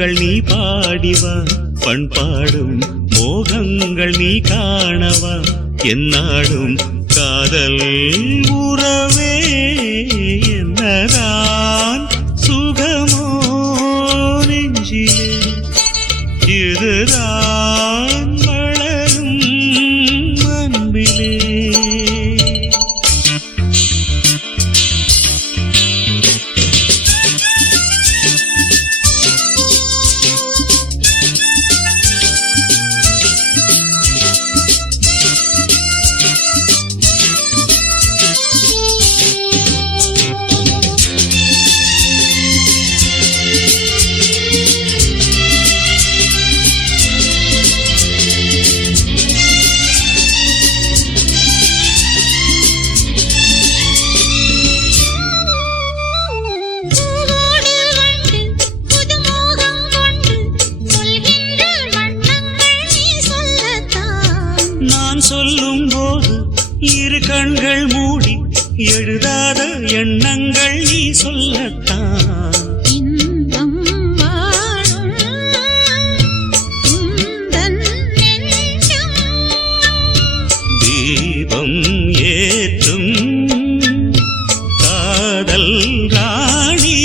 ராகங்கள் நீ பாடிவா, பண்பாடும் மோகங்கள் நீ காணவா, என்னாடும் காதல் உறவே என்னதான் சுகமோ நெஞ்சிலே, இதுதான் வளரும் அன்பிலே. சொல்லும் போது இரு கண்கள் மூடி எழுதாத எண்ணங்கள் நீ சொல்லத்தான். இன்பம் வாழும் உந்தன் நெஞ்சம் தீபம் ஏற்றும் காதல் ராணி,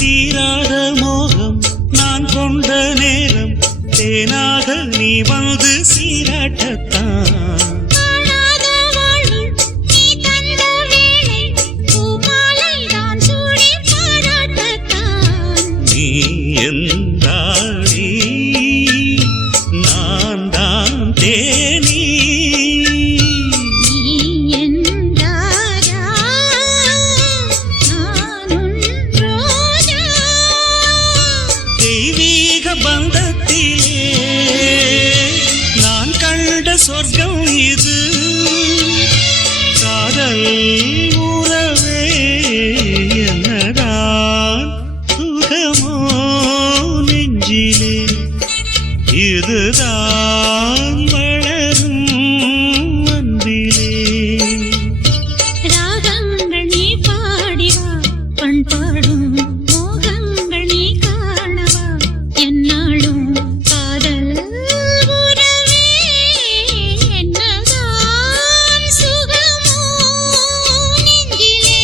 தீராத மோகம் நான் கொண்ட நேரம் தேனாக நீ வந்து சீராட்டத்தான். நீ என்றாடி நான் தான் தேனி, தெய்வீக பந்தத்திலே நான் கண்ட சொர்க்கம் இது, காதல் உறவே என்னதான் சுகமோ நெஞ்சிலே, இதுதான் வளரும் அன்பிலே. ராகங்கள் நீ பாடிவா, பண்பாடும் மோகங்கள் நீ காணவா, என்னாலும் காதல் உறவே என்னதான் சுகமோ நெஞ்சிலே,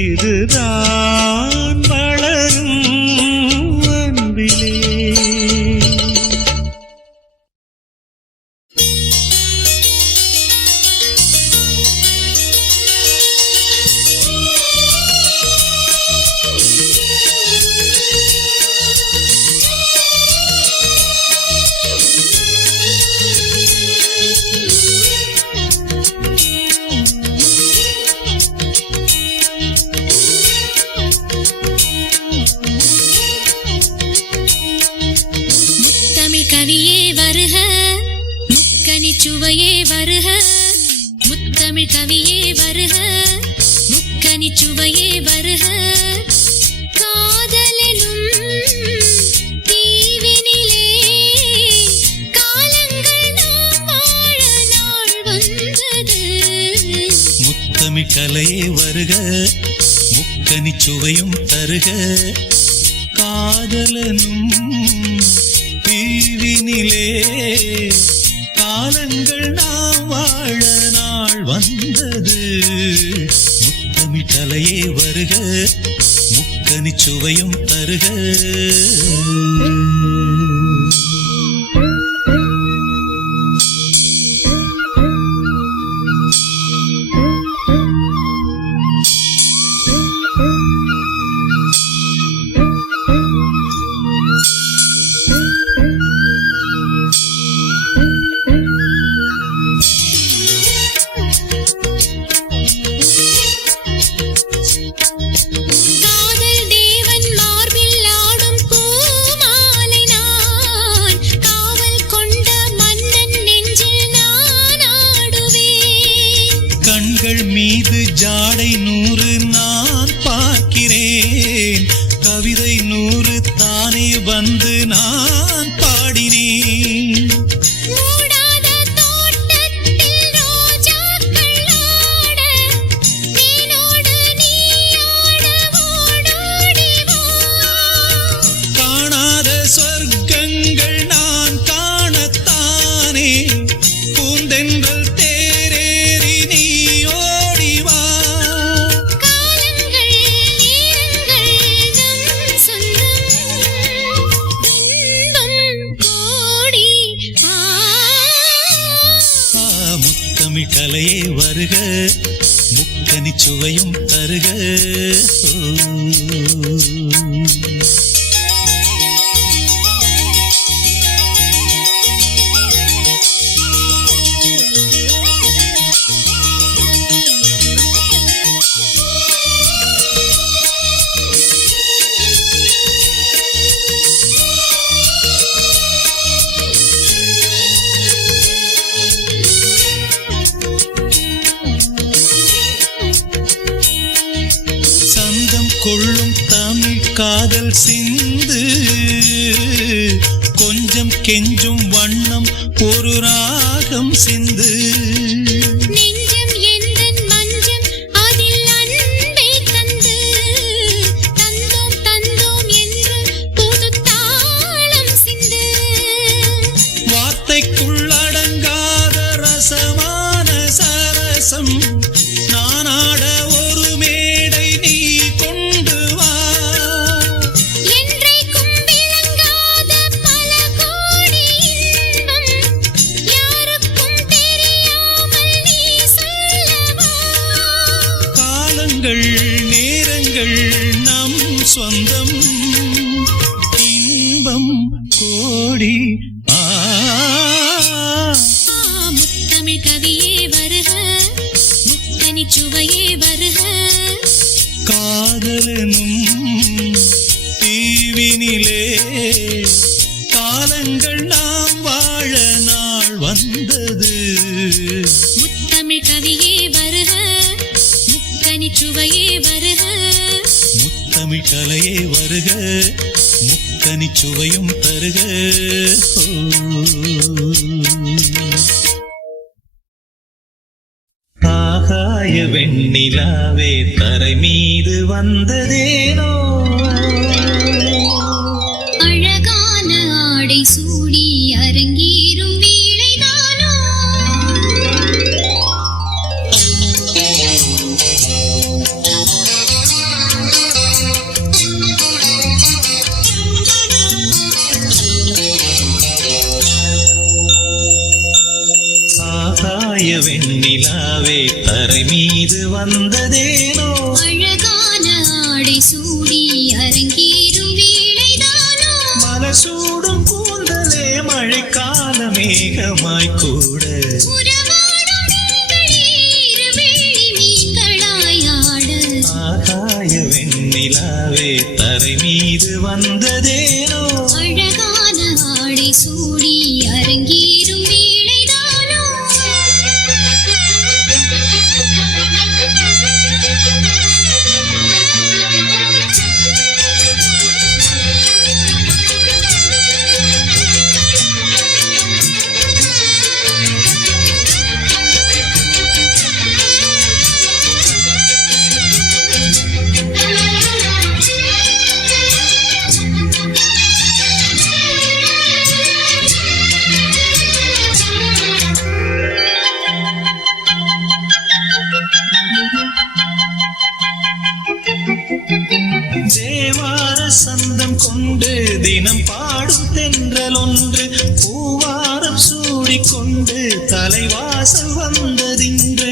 இதுதான் வளரும் அன்பிலே. கவியே வருக, முக்கனி சுவையே வருக, முத்தமிழ் கவியே வருக, முக்கனி சுவையே வருக, காதலெனும் தீவினிலே காலங்கள் நாம் வாழ நாள் வந்தது. முத்தமிழ் கலையே வருக, முக்கனி சுவையும் தருக, காதலனும் தீவினிலே காலங்கள் நாம் வாழ நாள் வந்தது. முத்தமிழ் கலையே வருக, முக்கனி சுவையும் தருக. முத்தமிழ் கலையே வருக முக்கனி சுவையும் தருக கொள்ளும் தமிழ் காதல் சிந்து கொஞ்சம் கெஞ்சும் வண்ணம் ஒரு ராகம் சிந்து நெஞ்சம் எந்தன் மஞ்சம் அதில் அன்பை தந்து தந்தோம் தந்தோம் என்று புது தாளம் சிந்து வார்த்தைக்குள்ளடங்காத ரசமான சரசம் நானாட ஒரு மேடை நீ நேரங்கள் நம் சொந்தம் இன்பம் கோடி முத்தமிழ் கவியே வருக முக்கனி சுவையே வருக காதலனும் தீவினிலே காலங்கள் நாம் வாழ நாள் வந்தது முத்தமிழ் கவியே வருக சுவையே வருக முத்தமிழ் கலையே வருக முக்கனி சுவையும் தருக ஆகாய வெண்ணிலாவே தரை மீது வந்ததேனோ அழகான ஆடை சூடி அரங்கேறும் வேளைதானோ ஆகாய வெண்ணிலாவே தரை மீது வந்ததேனோ அழகான ஆடை சூடி அரங்கேறும் வேளைதானோ மலசூடும் கூந்தலே மழைக்கால மேகமாய் கூட ஆகாய வெண்ணிலாவே தரை மீது வந்ததேனோ அழகான ஆடை சூடி அரங்கேறும் வேளைதானோ தேவார சந்தம் கொண்டு தினம் பாடும் தென்றல் ஒன்று பூவாரம் சூடிக்கொண்டு தலைவாசல் வந்ததின்று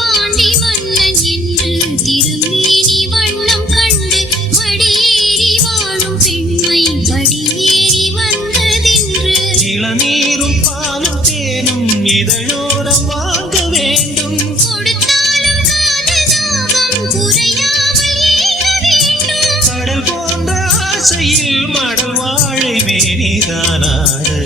பாண்டி மன்னன் என்று திருமேனி வண்ணம் கண்டு மடியேறி வாழும் பெண்மை படியேறி வந்ததின்று இளநீரும் பாலும் தேனும் இதழோரம் வாங்க வேண்டும் கொடுத்தாலும் காதல் தாகம் குறையாமல் ஏக வேண்டும் கடல் போன்ற ஆசையில் மடல் வாழை மேனிதானாடு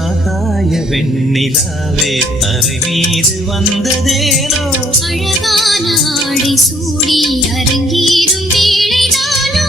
ஆகாய வெண்ணிலாவே தரை மீது வந்ததேனோ அழகான ஆடை சூடி அரங்கேறும் வேளைதானோ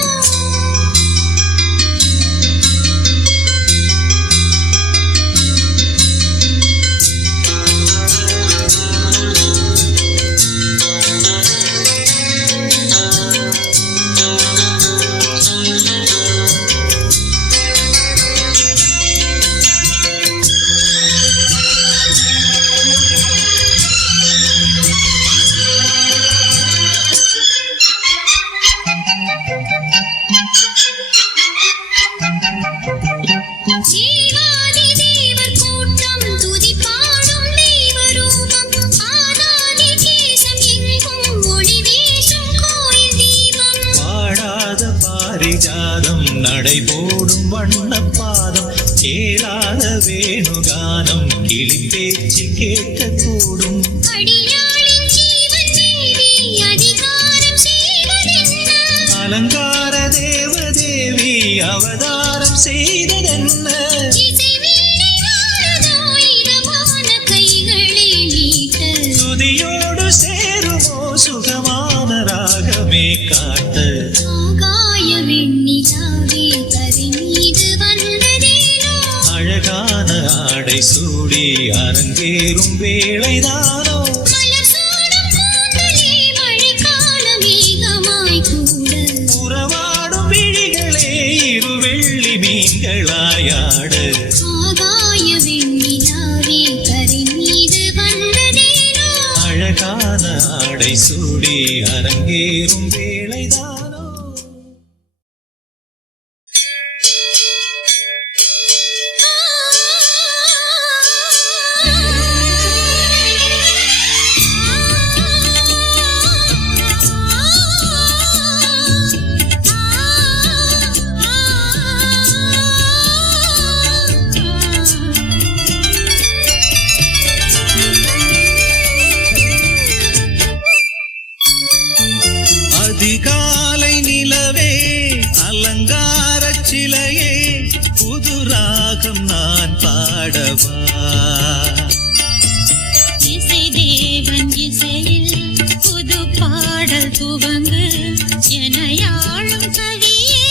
தேவாதி தேவர் கூட்டம் துதி பாடும் தெய்வரூபம் ஆதாதி கேசம் எங்கும் ஒளி வீசும் கோயில் தீபம் பாடாத பாரிஜாதம் நடைபோடும் வண்ணப்பாதம் கேளாத வேணுகானம் கிளி பேச்சு கேட்கக்கூடும் அடியாளின் ஜீவன் தேவி அதிகாரம் செய்வதென்ன அலங்கார தேவதேவி அவதாரம் செய்ததென்ன இசை வீணை நாரதோ இதமான கைகளே நீட்ட துதியோடு சேருமோ சுகமான ராகமே காட்ட ஆகாய வெண்ணிலாவே தரை மீது வந்ததேனோ அழகான ஆடை சூடி அரங்கேறும் வேளைதானோ மலர் சூடும் கூந்தலே மழைக்கால மேகமாய் கூட உறவாடும் விழிகளே இருவெள்ளி மீன்களாயாட ஆகாய வெண்ணிலாவே தரை மீது வந்ததேனோ அழகான ஆடை சூடி அரங்கேறும் வேளைதானோ அதிகாலை நிலவே அலங்காரச் சிலையே புது ராகம் நான் பாடவா இசை தேவன் இசையில் புது பாடல் துவங்கு எனையாளும் கவியே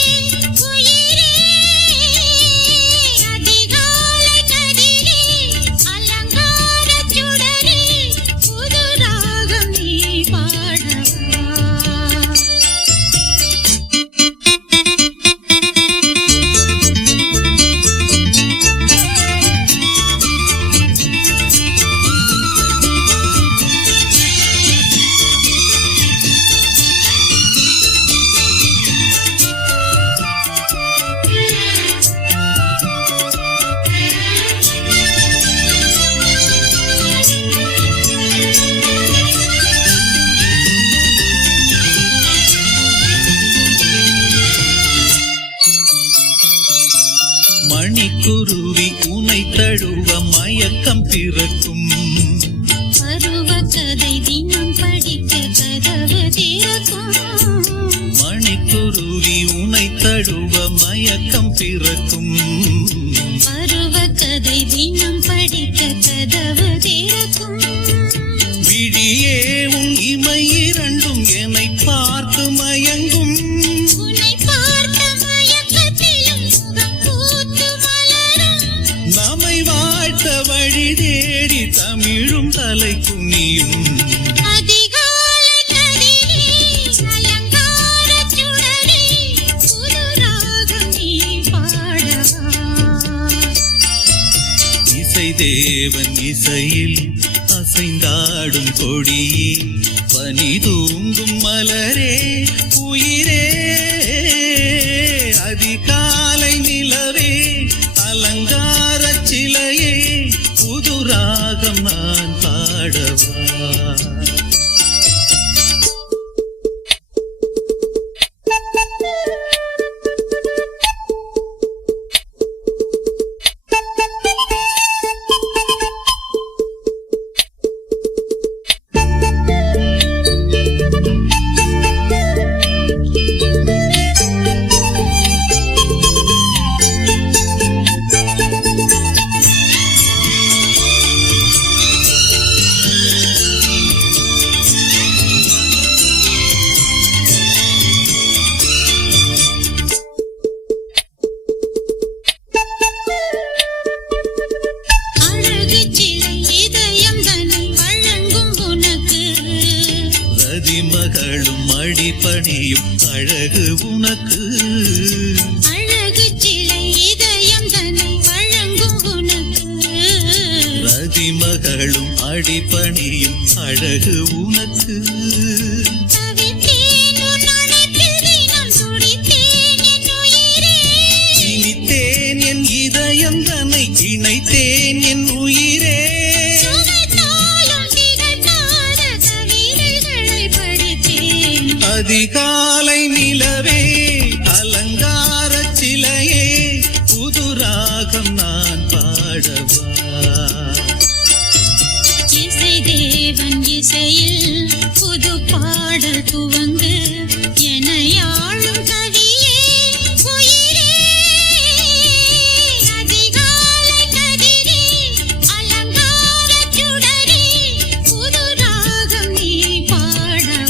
உயிரே அதிகாலை கதிரே அலங்காரச் சுடரே புது ராகம் நீ பாடவா மணிக்குருவி உனை தழுவ மயக்கம் பிறக்கும் பருவ கதை தினம் படிக்க கதவு திறக்கும் மணிக்குருவி உனை தழுவ மயக்கம் பிறக்கும் பருவ கதை தினம் படிக்க கதவு திறக்கும் விழியே உன் இமை இரண்டும் என்னை பார்த்து மயங்கும் உன்னை பார்த்த மயக்கத்திலும் முகம் பூத்து மலரும் நம்மை வாழ்த்த வழி தேடி தமிழும் தலை குனியும் அதிகாலை கதிரே அலங்காரச் சுடரே புது ராகம் நீ பாடவா இசை தேவன் இசையில் அசைந்தாடும் கொடியே பனி தூங்கும் மலரே உயிரே அதிகாலை நிலவே அலங்காரச் சிலையே புது ராகம் நான் பாடவா மகளும் அடிபணியும் அழகு உனக்கு அழகு சிலை இதயம் தன்னை வழங்கும் உனக்கு ரதிமகளும் அடிபணியும் அழகு உனக்கு தவித்தேன் உன் அணைப்பில் தினம் துடித்தேன் என் உயிரே இனித்தேன் என் இதய ராகம் நான் பாடவா இசை தேவன் இசையில் புது பாடல் துவங்கு எனையாளும் கவியே உயிரே அதிகாலை கதிரே அலங்கார சுடரே புது ராகம் நீ பாடவா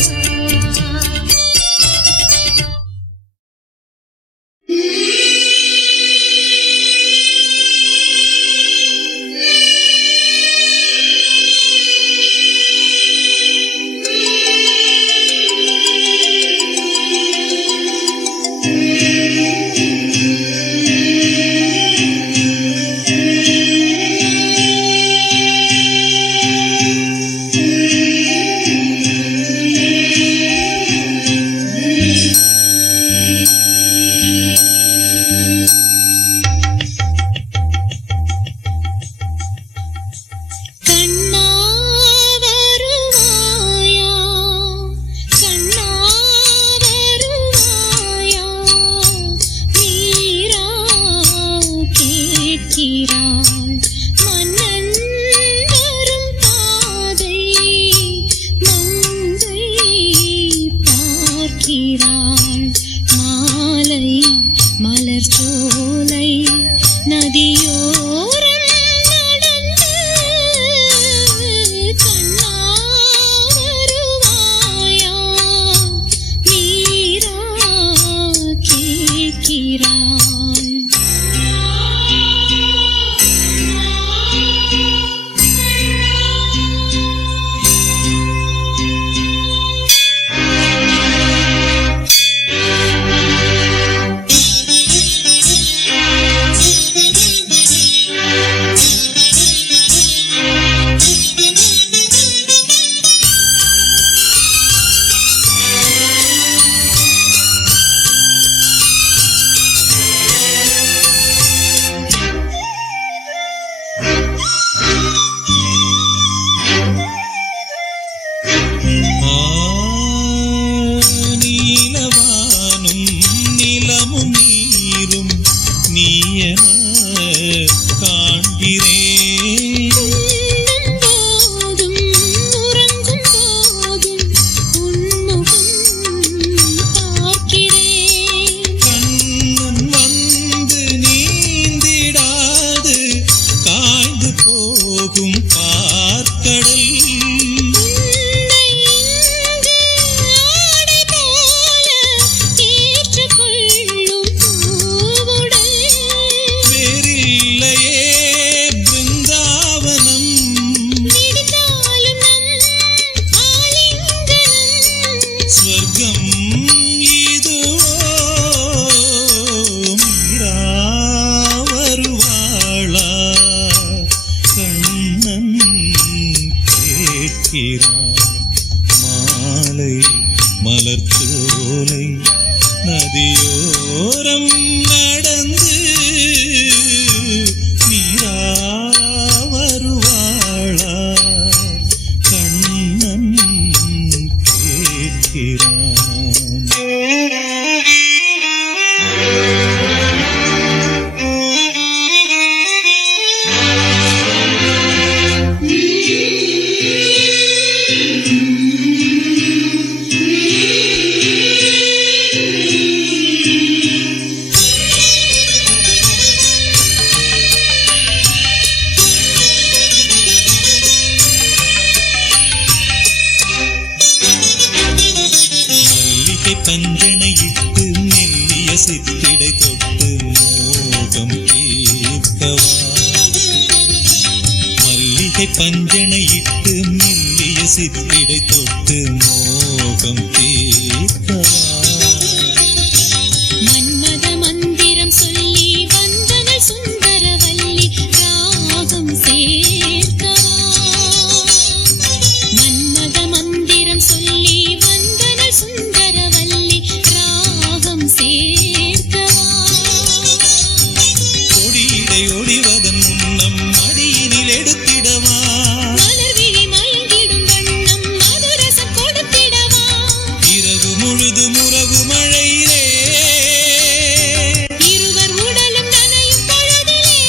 பஞ்சனையிட்டு மெல்லிய சித்திடை தொட்டு மோகம் தீர்க்கவா மன்மத மந்திரம் சொல்லி வந்தனள் சுந்தரவல்லி ராகம் சேர்க்கவா மன்மத மந்திரம் சொல்லி வந்தனள் சுந்தரவல்லி ராகம் சேர்க்கவா கொடியிடை ஒளிவதன் முன்னம் மடியினில் எடுத்திடவா மலர்விழி மயங்கிடும் வண்ணம் மதுரசம் கொடுத்திடவா இரவு முழுதும் உறவு மழையிலே இருவர் உடலும் நனையும் பொழுதிலே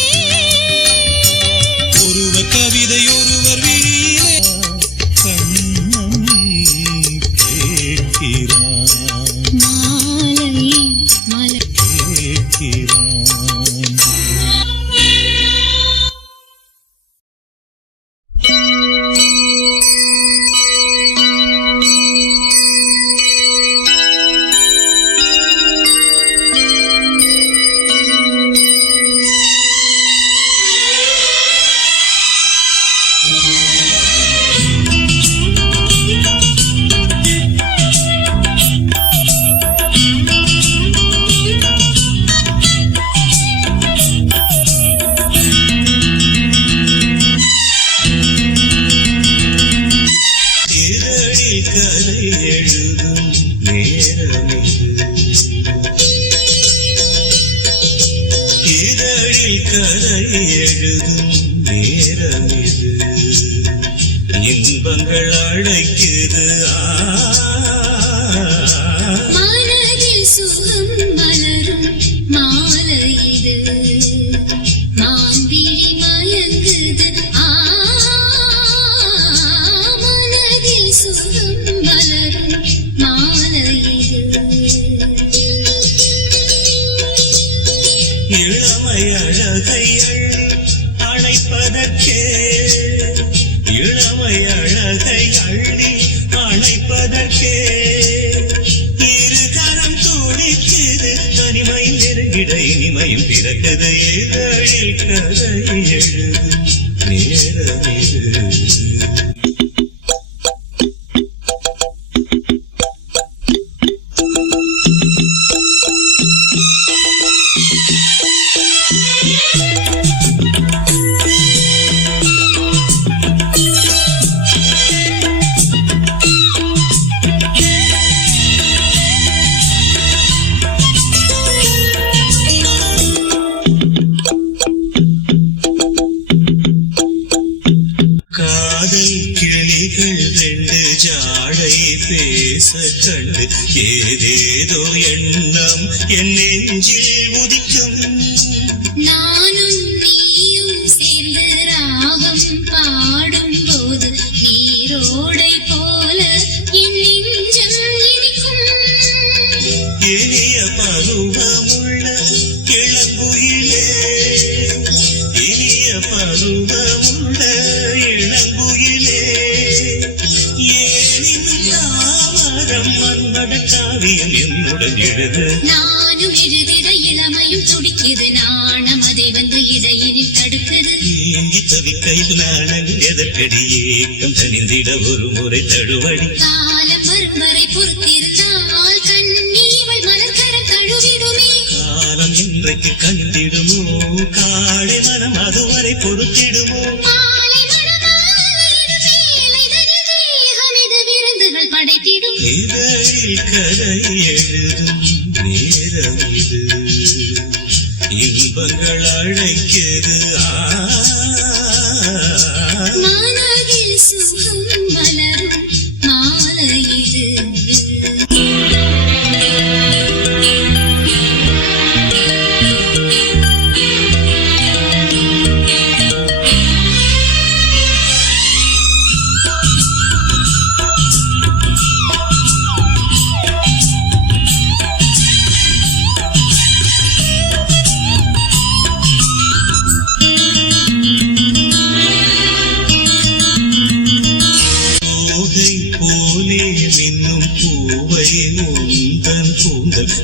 இன்பங்கள் அழைக்குது மனதில் சுகம் மலரும் மாலை இது மான்விழி மயங்குது மனதில் சுகம் மலரும் மாலை இது இளமை அழகை அழைப்பதற்கே இளமை அழகை அள்ளி அணைப்பதற்கே இருகரம் துடிக்குது தனிமை நெருங்கிட இனிமையும் பிறக்குது இதழில் கதை எழுது நேரம் இது கண்டு ஏதேதோ எண்ணம் என் நெஞ்சில் உதிக்கும் நானும் நீயும் சேர்ந்து ராகம் பாடும் போது நீரோடை போல என் நெஞ்சம் இனிக்கும் இனிய பருவமுள்ள இளங்குயிலே இனிய பருவமுள்ள இளங்குயிலே மன்மடக்காவியம் என்னுடன் எழுது நானும் எழுதிட இளமையும் துடிக்குது நாணம் அதை வந்து இடையினில் தடுக்குது ஏங்கி தவிக்கையில் நாணம் எதற்கடி ஏக்கம் தனிந்திட ஒரு முறை தழுவடி காலம் வரும் வரை பொறுத்திருந்தால் கண்ணீவள் மலர்கர தழுவிடுமே காலம் இன்றைக்கு கண்டிடுமோ காலை மனம் அதுவரை பொறுத்திடுமோ இதழில் கதை எழுதும் நேரம் இது இன்பங்கள் அழைக்குது மனதில் சுகம் மலரும் மாலை இது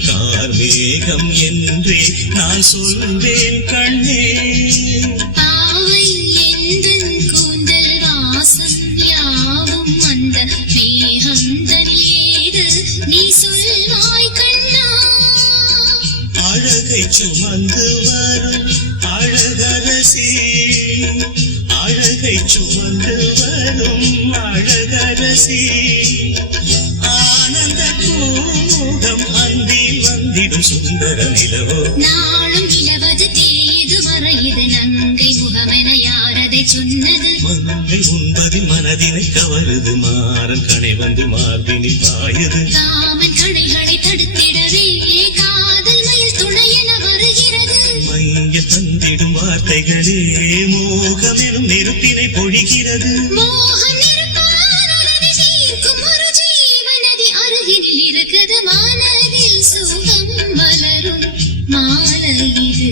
கார்மேகம் என்றே நான் சொல்வேன் கண்ணே பாவை எந்தன் கூந்தல் வாசம் யாவும் அந்த மேகந்தனில் ஏது நீ சொல்வாய் கண்ணா அழகை சுமந்து வரும் அழகரசி அழகை சுமந்து வரும் அழகரசி ஆனந்த பூமுகம் அந்தில் வந்திடும் சுந்தர நிலவோ நாளும் நிலவது தேயுது மறையுது நங்கை முகமென யாரதை சொன்னது மங்கை உண்பதில் மனதினை கவருது மாறன் கணை வந்து மார்பினில் பாயுது காமன் கணைகளை தடுத்திடவே காதல் மயில் துணையென வருகிறது மைய தந்திடும் வார்த்தைகளே மோகமெனும் நெருப்பினை பொழிகிறது மோகம் நெருப்பானதை தீர்க்கும் ஒரு ஜீவனதி அருகினில் இருக்குது மனதில் சுகம் மலரும் மாலை இது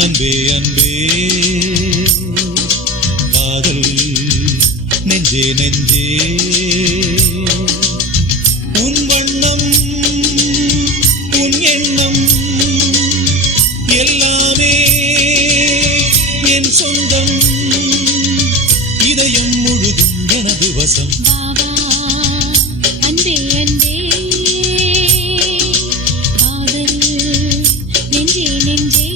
அன்பே அன்பே காதல் நெஞ்சே நெஞ்சே உன் வண்ணம் உன் எண்ணம் எல்லாமே என் சொந்தம் இதயம் முழுதும் எனது வசம் அன்பே அன்பே காதல் நெஞ்சே நெஞ்சே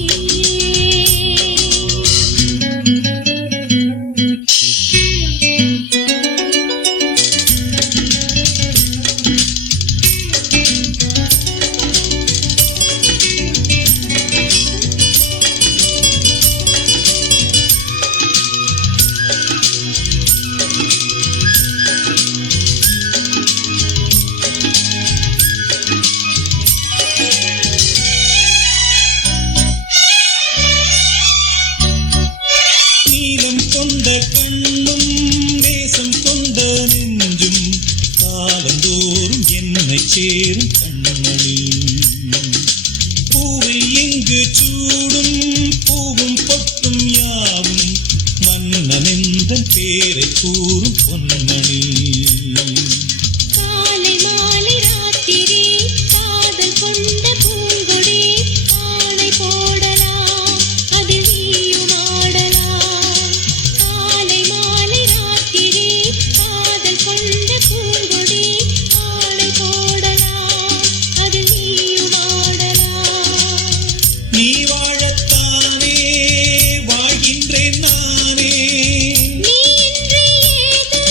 கொண்ட கண்ணும் நேசம் கொண்ட நெஞ்சும் காலந்தோறும் என்னை சேரும் கண்மணி பூவை எங்கு சூடும் பூவும் பொட்டும் யாவும் மன்னனெந்தன் பேரை கூறும் பொன்மணி காலை மாலை ராத்திரி காதல் கொண்ட பூங்கொடி ஆணை போடலாம் அதில் நீயும் ஆடலாம் காலை மாலை ராத்திரி காதல் கொண்ட பூங்கொடி ஆணை போடலாம் அதில் நீயும் ஆடலாம் நீ வாழத்தானே வாழ்கின்றேன் நானே நீ இன்றி ஏது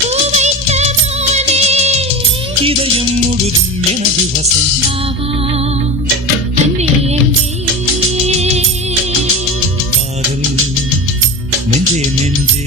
பூ வைத்த மானே இதயம் முழுதும் எனது வசம் பாவா அன்பே அன்பே காதல் நெஞ்சே நெஞ்சே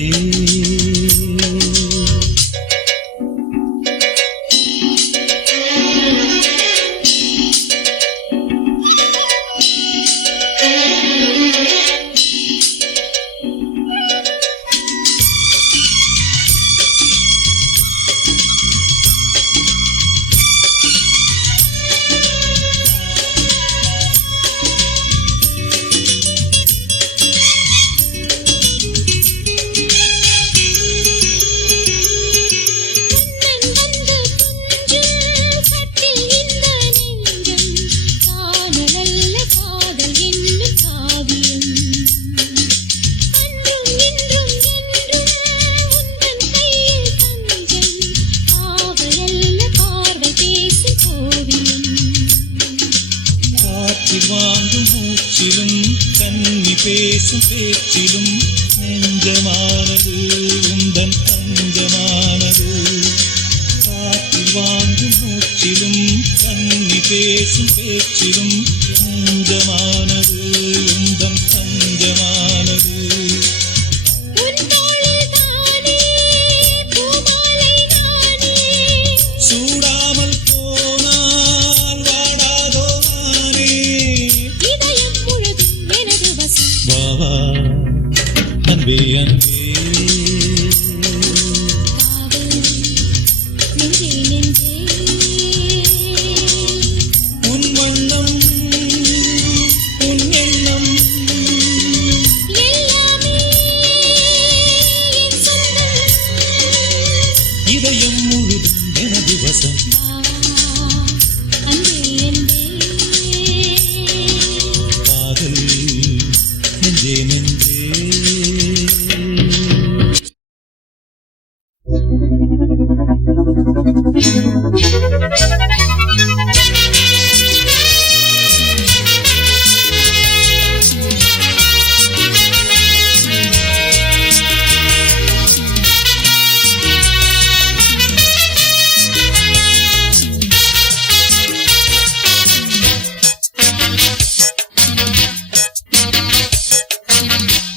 கண்ணன் வந்து துஞ்சும் கட்டில் இந்த நெஞ்சம் காணலல்ல காதல் என்னும் காவியம் அன்றும் இன்றும் என்றும் உந்தன் கையில் தஞ்சம் காவலல்ல பார்வை பேசும் கோவியம் காற்றில் வாங்கும் மூச்சிலும் கன்னி பேசும் பேச்சிலும் நெஞ்சமானது உந்தன் தஞ்சமானது காற்றில் வாங்கும் மூச்சிலும் கன்னி பேசும் பேச்சிலும் நெஞ்சமானது உந்தன் தஞ்சமானது உன் தோளில் தானே பூமாலை நானே சூடாமல் போனால் வாடாதோ நானே இதயம் முழுதும் எனது வசம் வாவா அன்பே அன்பே காதல் நெஞ்சே நெஞ்சே உன் வண்ணம் உன் எண்ணம் எல்லாமே என் சொந்தம் இதயம் முழுதும் எனது வசம் அன்பே அன்பே காதல் நெஞ்சே நெஞ்சே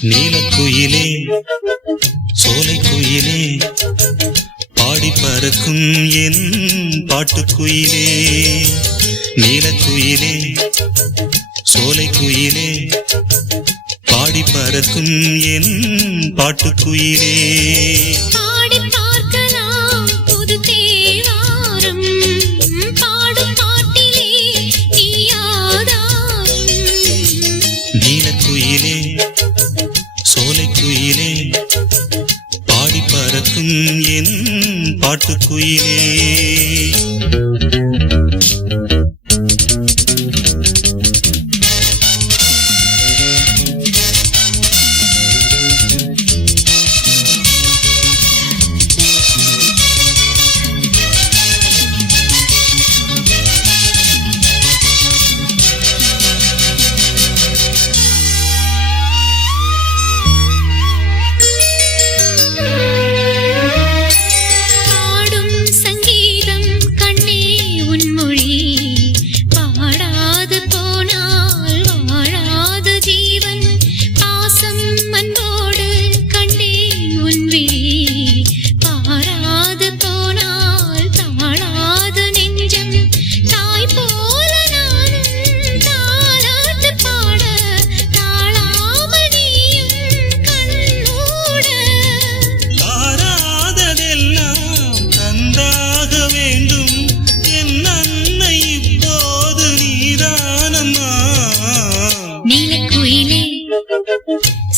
நீலக்குயிலே சோலைக்குயிலே பாடி பாடி பறக்கும் என் பாட்டுக்குயிலே நீலக்குயிலே சோலைக்குயிலே பாடி பறக்கும் என் பாட்டுக்குயிலே பாடி பார்க்கலாம் புது தேவாரம் பாடும் பாட்டிலே நீயாதாரம் நீலக்குயிலே சோலைக்குயிலே பாடி பறக்கும் என் பாட்டுக்குயிலே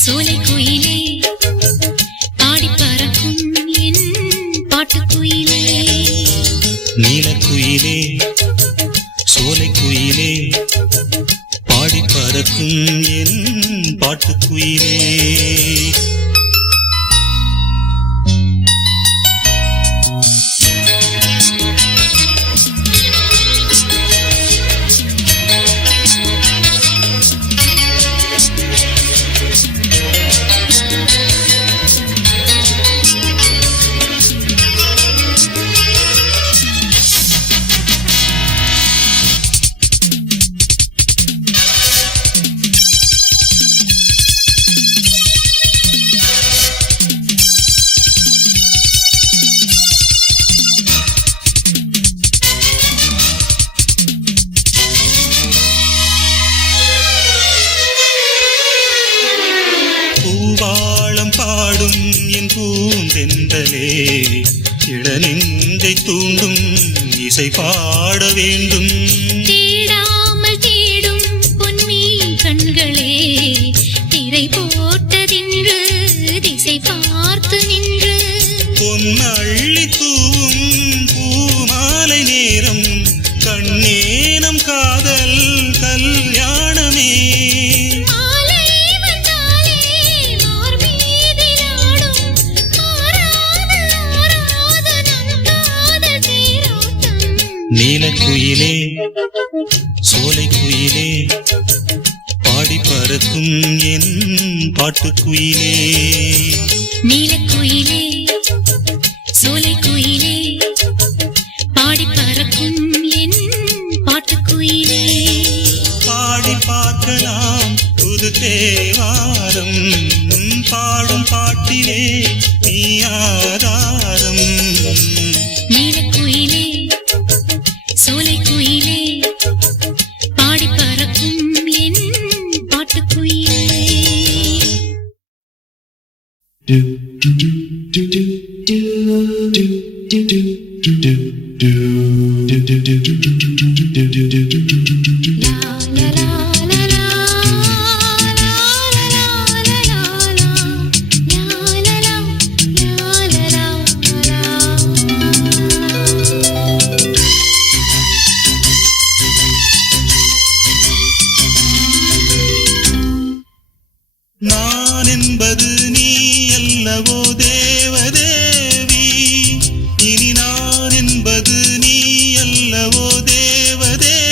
சோலைக்குயிலே பாடி பறக்கும் என் பாட்டுக்குயிலே நீலக்குயிலே சோலைக்குயிலே பாடி பறக்கும் என் பாட்டுக்குயிலே பூவாளம் பாடும் என் பூந்தென்றலே இளநெஞ்சை தூண்டும் இசை பாட வேண்டும் தேடாமல் தேடும் பொன்மீன் கண்களே திரை போட்டதின்று திசை பார்த்து நின்று பொன்னள்ளி தூவும் பூமாலை நேரம் கண்ணேனம் காதல் கல்யாணமே நீலக்குயிலே சோலைக்குயிலே பாடி பறக்கும் என் பாட்டுக்குயிலே நீலக்குயிலே சோலைக்குயிலே பாடி பறக்கும் என் பாட்டுக்குயிலே பாடி பார்க்கலாம் புது தேவாரம் பாடும் பாட்டிலே நீ ஆதாரம் நீலக்குயிலே சோலைக்குயிலே பாடி பறக்கும் என் பாட்டுக்குயிலே நான் என்பது நீ அல்லவோ தேவதேவி இனி நான் என்பது நீ அல்லவோ தேவதேவி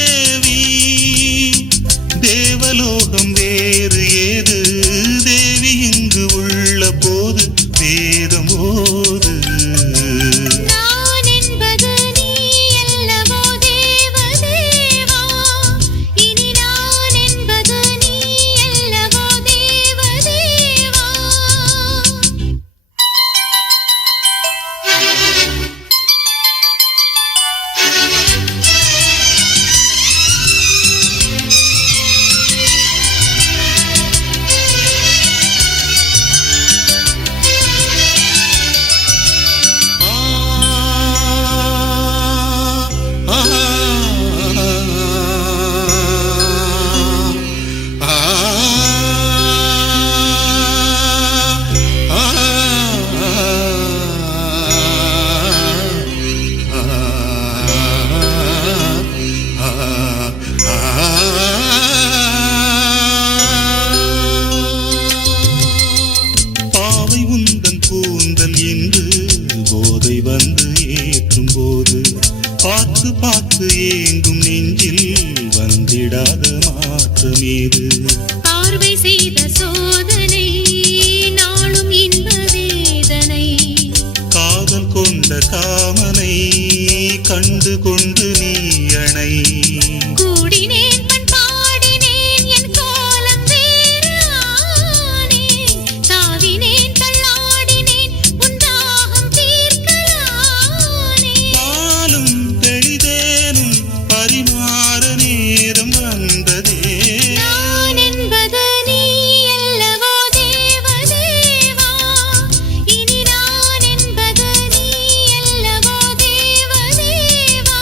வந்து ஏற்றும் போது பார்த்து பார்த்து ஏங்கும் நெஞ்சில் வந்திடாத மாற்றம் ஏது? பார்வை செய்த சோதனை நாளும் இன்ப வேதனை, காதல் கொண்ட காமனை கண்டு கொண்டு நீ அணை. கூடினேன் பண்பாடினேன் என் கோலம் வேறு ஆனேன், சாவினேன் தள்ளாடினேன் உந்தாகம் தீர்க்கலானே. பாலும் தெளிதேனும் பரிமாற நேரம் வந்ததே. நான் என்பது நீ அல்லவோ தேவதேவா, இனி நான் என்பது நீ அல்லவோ தேவதேவா.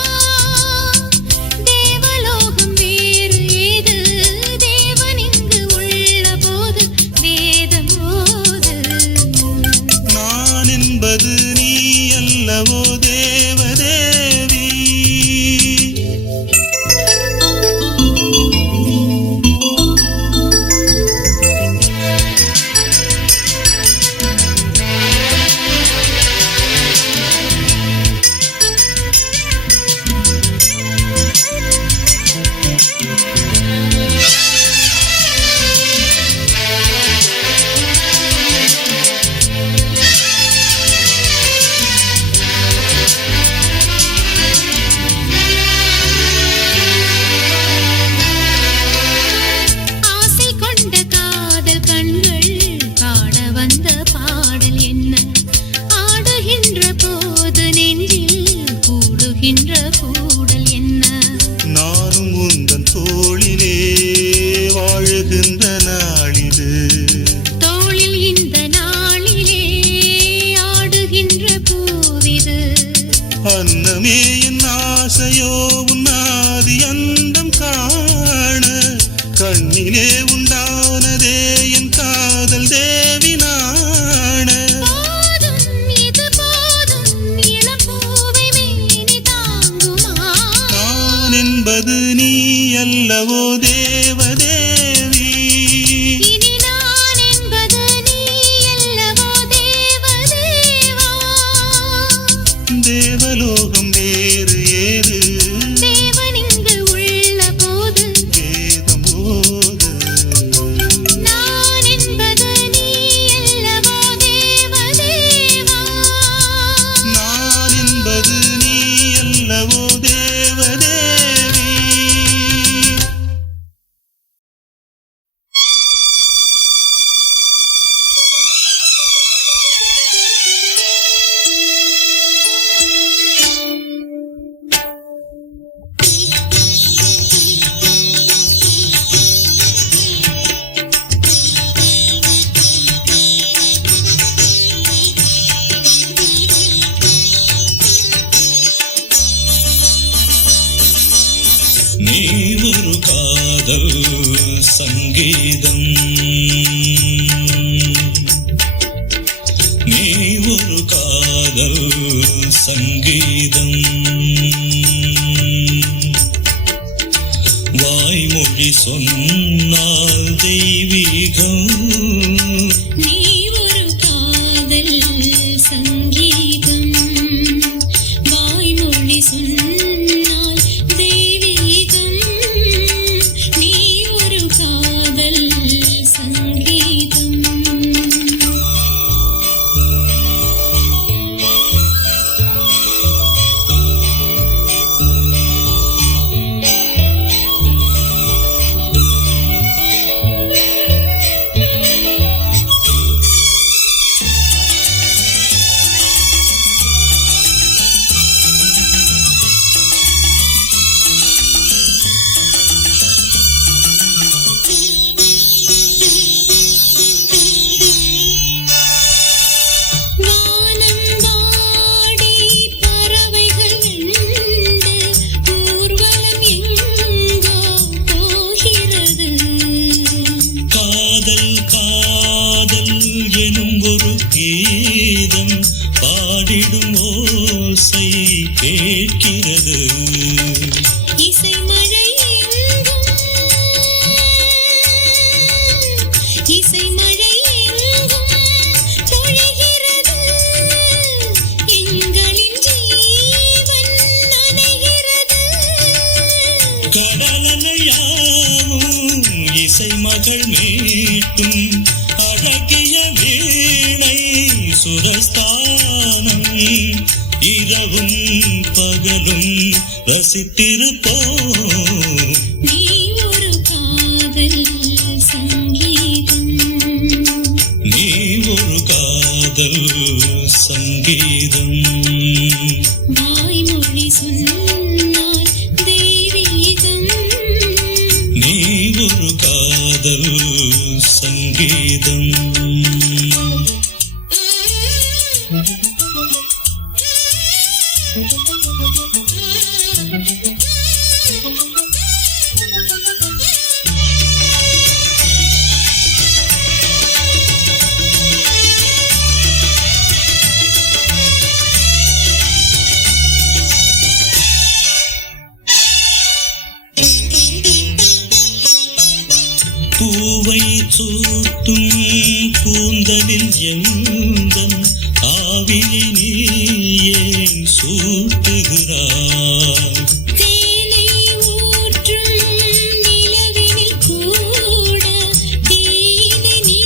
தேவலோகம் வேறு ஏது, தேவன் இங்கு உள்ள போது வேதம் போது. நான் என்பது நீ அல்லவோ தேவதேவி. ஆசை கொண்ட காதல் கண்கள் பாட வந்த பாடல் என்ன, ஆடுகின்ற போது நெஞ்சில் கூடுகின்ற கூடல் என்ன. நானும் உந்தன் தோளிலே வாழுகின்ற நாளிது. தோளில் இந்த நாளிலே ஆடுகின்ற பூவிது. அன்னமே என் ஆசையோ உன்னாதி அந்தம் காண, கண்ணிலே உண்டானதே என் காதல் தேவி நாண. போதும் இது போதும், இளம் பூவை மேனி தாங்குமா. நான் என்பது நீ அல்லவோ தேவதேவி. இனி நான் என்பது நீ அல்லவோ தேவதேவா. தேவலோகம் வேறு ஏது, தேவன் இங்கு உள்ள போது வேதம் போது. நான் என்பது நீ அல்லவோ தேவதேவா. நான் என்பது நீ அல்லவோ தேவதேவி. நீ ஒரு காதல் சங்கீதம், நீ ஒரு காதல் சங்கீதம். வாய்மொழி சொன்னால் தெய்வீகம், நீ ஒரு காதல் சங்கீதம், வாய்மொழி சொன்னால் தெய்வீகம். நீ ஒரு காதல் சங்கீதம். வானந்தாடி பறவைகள் கண்டு ஊர்வலம் எங்கோ போகிறது. காதல் காதல் எனும் ஒரு கீதம் பாடிடும் ஓசை கேட்கிறது. இசை மழை எங்கும், இசை மழை எங்கும் பொழிகிறது. எங்களின் மகள் மீட்டும் அழகிய வீணை சுரஸ்தானம் இரவும் பகலும் ரசித்திருப்போம். நீ ஒரு காதல் சங்கீதம், நீ ஒரு காதல் சங்கீதம். வாய்மொழி சொன்னால் தெய்வீகம், நீ ஒரு காதல் சங்கீதம். பூவை சூட்டும் கூந்தலில் எந்தன் ஆவியை நீ ஏன் சூட்டுகிறாய்? தேனை ஊற்றும் நிலவினில் கூட தேனை நீ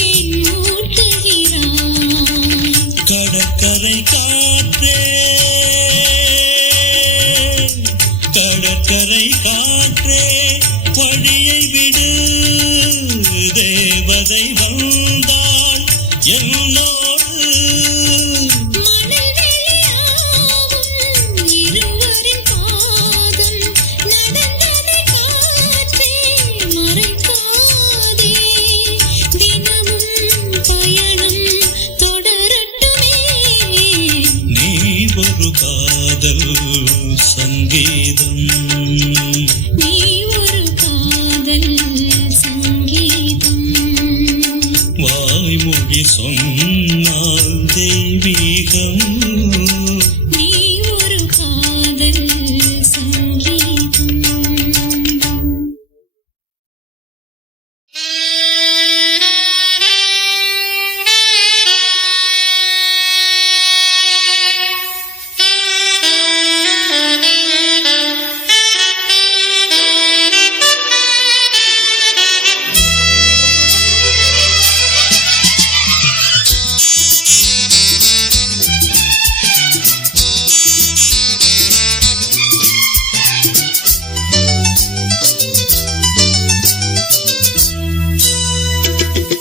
ஏன் ஊட்டுகிறாய்? கடற்கரை காற்றே, கடற்கரை காற்றே வழியை விடு, தேவதை வந்தாள் என்னோடு. மணல் வெளியாகும் இருவரின் பாதம் நடந்ததை காற்றே மறைக்காதே, தினமும் பயணம் தொடரட்டுமே. நீ ஒரு காதல் சங்கீதம், நீ ஒரு காதல் சங்கீதம், வாய்மொழி சொன்னால் தெய்வீகம். நீ ஒரு காதல் சங்கீதம்.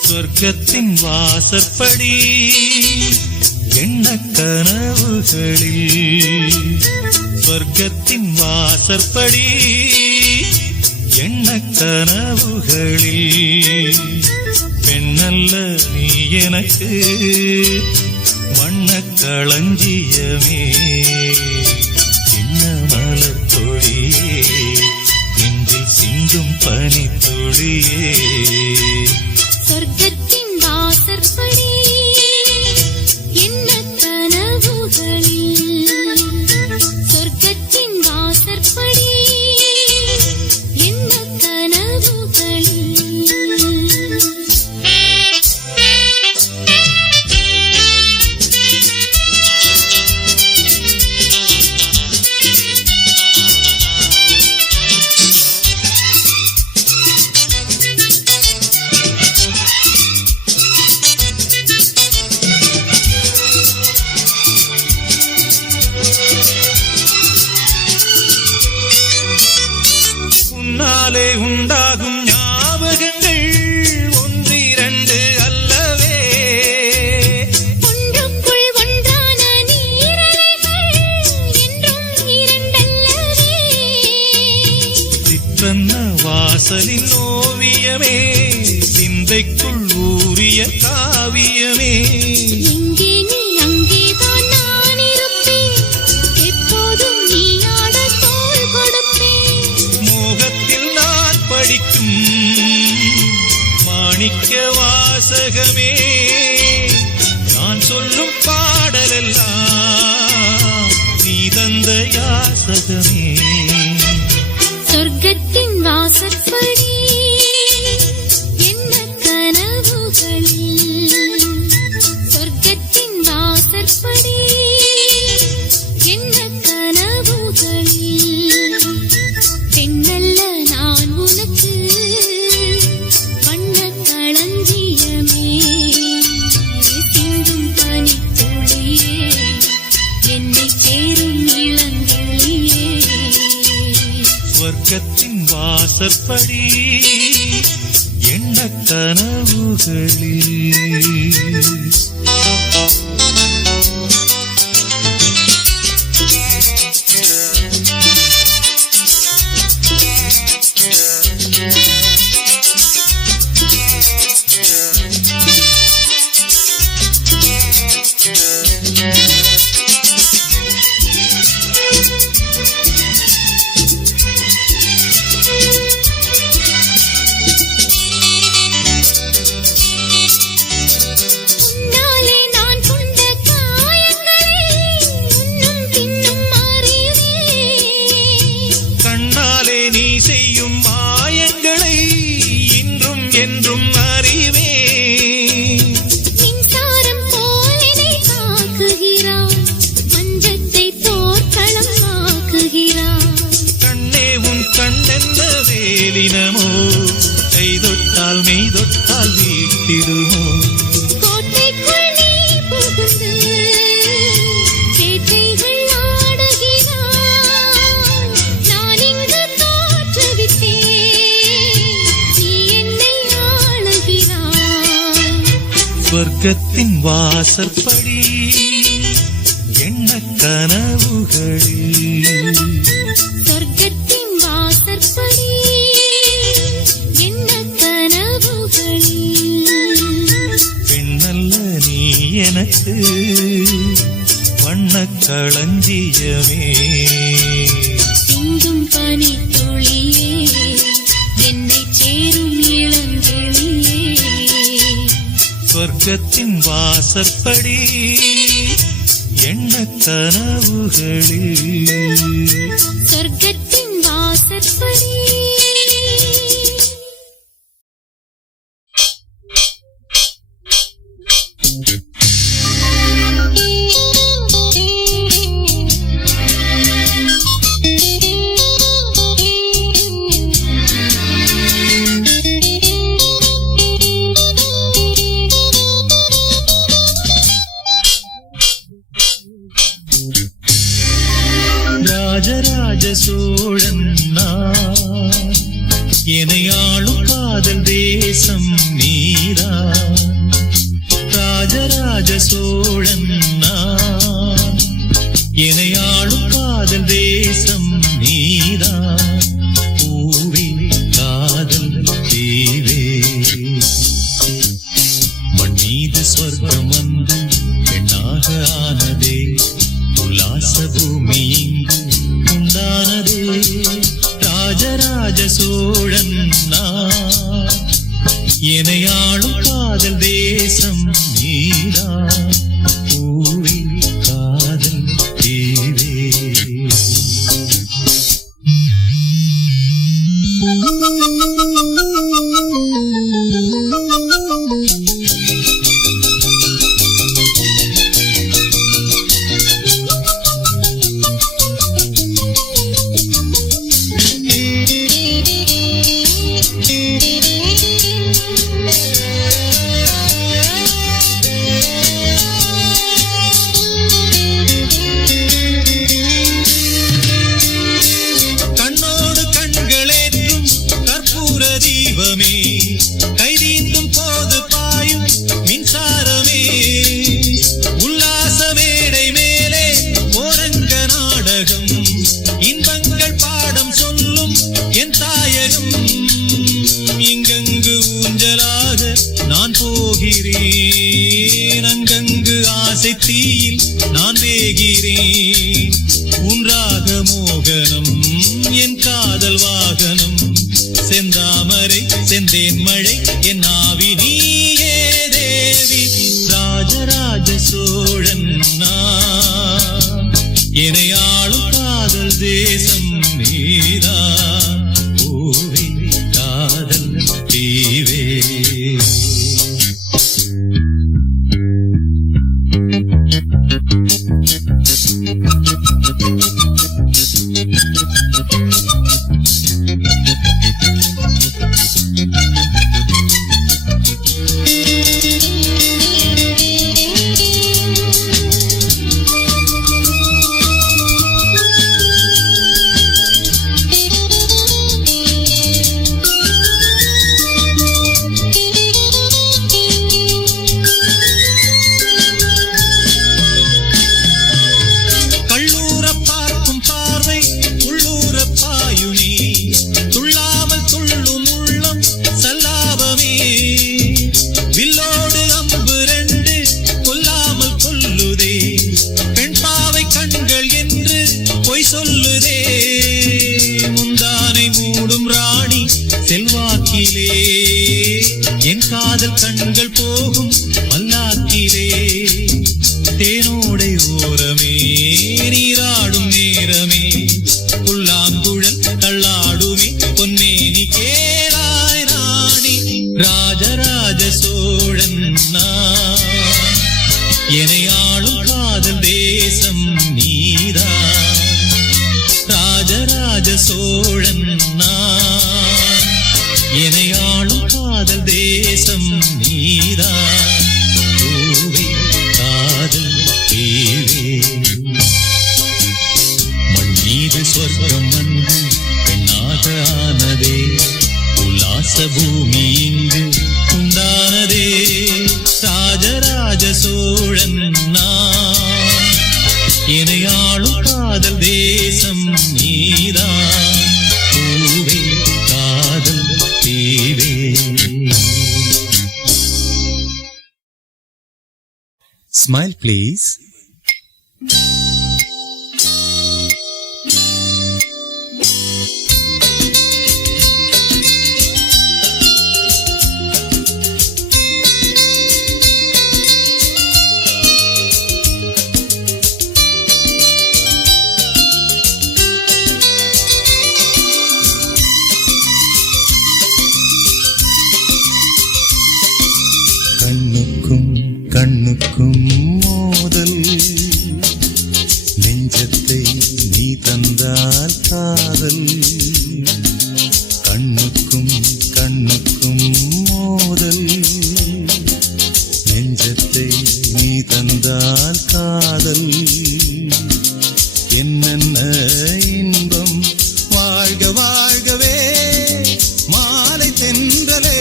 சொர்க்கத்தின் வாசற்படி எண்ண கனவுகளில், சொர்க்கத்தின் வாசற்படி எண்ண கனவுகளில், பெண்ணல்ல நீ எனக்கு வண்ணக் களஞ்சியமே, சின்ன மலர் தொழியே நெஞ்சில் சிந்தும் பனித்துளியே. சொர்க்கத்தின் வாசற்படி என்ன கனவுகளில், சொர்க்கத்தின் வாசற்படி என்ன கனவுகளில். உன்னாலே உண்டாகும் ஞாபகங்கள் ஒன்றிரண்டு அல்லவே, ஒன்றுக்குள் ஒன்றான நீரலைகள் என்றும் இரண்டல்லவே. சிற்றன்ன வாசலின் ஓவியமே, சிந்தைக்குள் ஊறிய காவியமே. எங்கே நீ அங்கேதான் நான் இருப்பேன், எப்போதும் நீ ஆட தோள் கொடுப்பேன். மோகத்தில் நான் படிக்கும் மாணிக்க வாசகமே, நான் சொல்லும் பாடலெல்லாம் நீ தந்த யாசகமே. சொர்க்கத்தின் வாசற்படி என்ன கனவுகளில், சொர்க்கத்தின் வாசற்படி என்ன கனவுகளில், பெண்ணல்ல நான் உனக்கு சொர்க்கத்தின் வாசற்படி எண்ண கனவுகளில் உன்னாலே நான் கொண்ட காயங்களை முன்னும் பின்னும் அறிவேன். கண்ணாலே நீ செய்யும் மாயங்களை இன்றும் என்றும் அறிவேன். மின்சாரம் போல் என்னை தாக்குகிறான், மஞ்சத்தை போர்க்களம் ஆக்குகிறான். கண்ணே உன் கண்ணென்ன வேலினமோ கைதொட்டால் மெய்தொட்டால் வீட்டிடுமோ. கோட்டைக்குள் நீ புகுந்து வேட்டைகள் ஆடுகிறாய். நான் இங்கு தோற்றுவிட்டேன், நீ என்னை ஆளுகிறாய். சொர்க்கத்தின் வாசற்படி எண்ண கனவுகளில் சொர்க்கத்தின் வாசற்படி என்ன கனவுகளில். பெண்ணல்ல நீ எனக்கு வண்ணக் களஞ்சியமே. சிந்தும் பனித்துளியே, என்னை சேரும் இளங்கிளியே. சொர்க்கத்தின் வாசற்படி எண்ண கனவுகளில் சொர்க்கத்தின் வாசற்படி. ராஜராஜ சோழன் நான், எனையாளும் காதல் தேசம் நீதான். ராஜராஜ சோழன் நான், எனையாளும் காதல் தேசம் நீதான். பூவே காதல் தீவே மண் மீது சொர்க்கம் வந்து பெண்ணாக ஆனதே. உல்லாச பூமி இங்கு உண்டானதே. ராஜராஜ சோழன் நான், எனையாளும் காதல் தேசம் நீதான். பூவே காதல் தீவே கண்ணோடு கண்களேற்றும் கற்பூர தீபமே, கைதீந்தும் போது பாயும் மின்சாரமே. உல்லாச மேடை மேலே ஓரங்க நாடகம், இன்பங்கள் பாடம் சொல்லும் என் தாயகம். இங்கங்கு ஊஞ்சலாக நான் போகிறேன், அங்கங்கு ஆசை தீயில் நான் வேகிறேன். உன்றாக மோகனம் என் காதல் வாகனம், செந்தாமரை செந்தேன் மழை என் ஆவி நீயே தேவி. ராஜராஜ சோழன் நான், எனையாளும் காதல் தேசம் நீதான். பூவே காதல் தீவே இணையாளும் காதல் தேசம் நீதான் பூவே காதல் தீவே. Smile please. கண்ணுக்கும் கண்ணுக்கும் மோதல் நெஞ்சத்தை நீ தந்தால் காதல். கண்ணுக்கும் கண்ணுக்கும் மோதல் நெஞ்சத்தை நீ தந்தால் காதல். என்னென்ன இன்பம் வாழ்க வாழ்கவே மாலை தென்றலே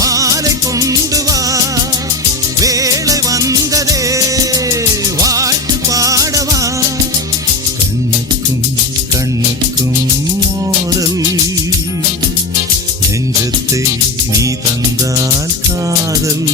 மாலை கொண்டு வா வேளை வந்ததே வாழ்த்து பாடவா. கண்ணுக்கும் கண்ணுக்கும் மோதல் நெஞ்சத்தை நீ தந்தால் காதல்.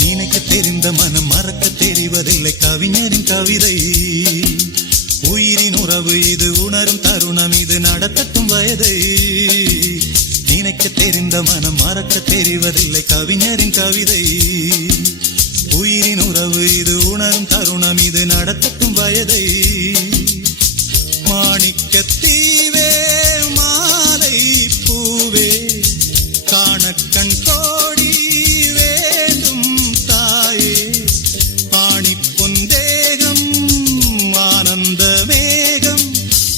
நினைக்க தெரிந்த மனம் மறக்க தெரிவதில்லை கவிஞரின் கவிதை. உயிரின் உறவு இது உணரும் தருணம் இது நடத்தட்டும் வயதை. நினைக்க தெரிந்த மனம் மறக்க தெரிவதில்லை கவிஞரின் கவிதை. உயிரின் உறவு இது உணரும் தருணம் இது நடத்தட்டும் வயதை. மாணிக்க தீவே மாலை பூவே காணக்கண் கோடி வேண்டும் தாயே. ஆணி பொந்தேகம் ஆனந்த மேகம்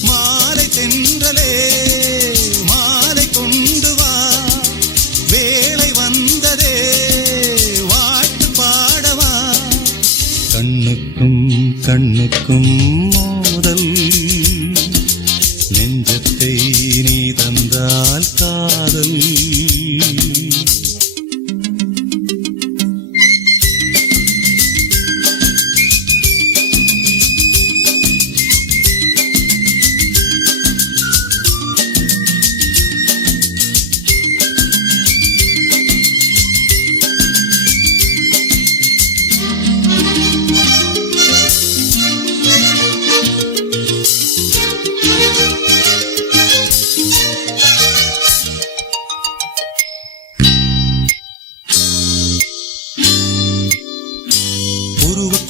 மாலை தென்றலே மாலை கொண்டு வா வேளை வந்ததே வாழ்த்து பாடவா. கண்ணுக்கும் கண்ணுக்கும் மோதல் நெஞ்சத்தை நீ தந்தால் காதல்.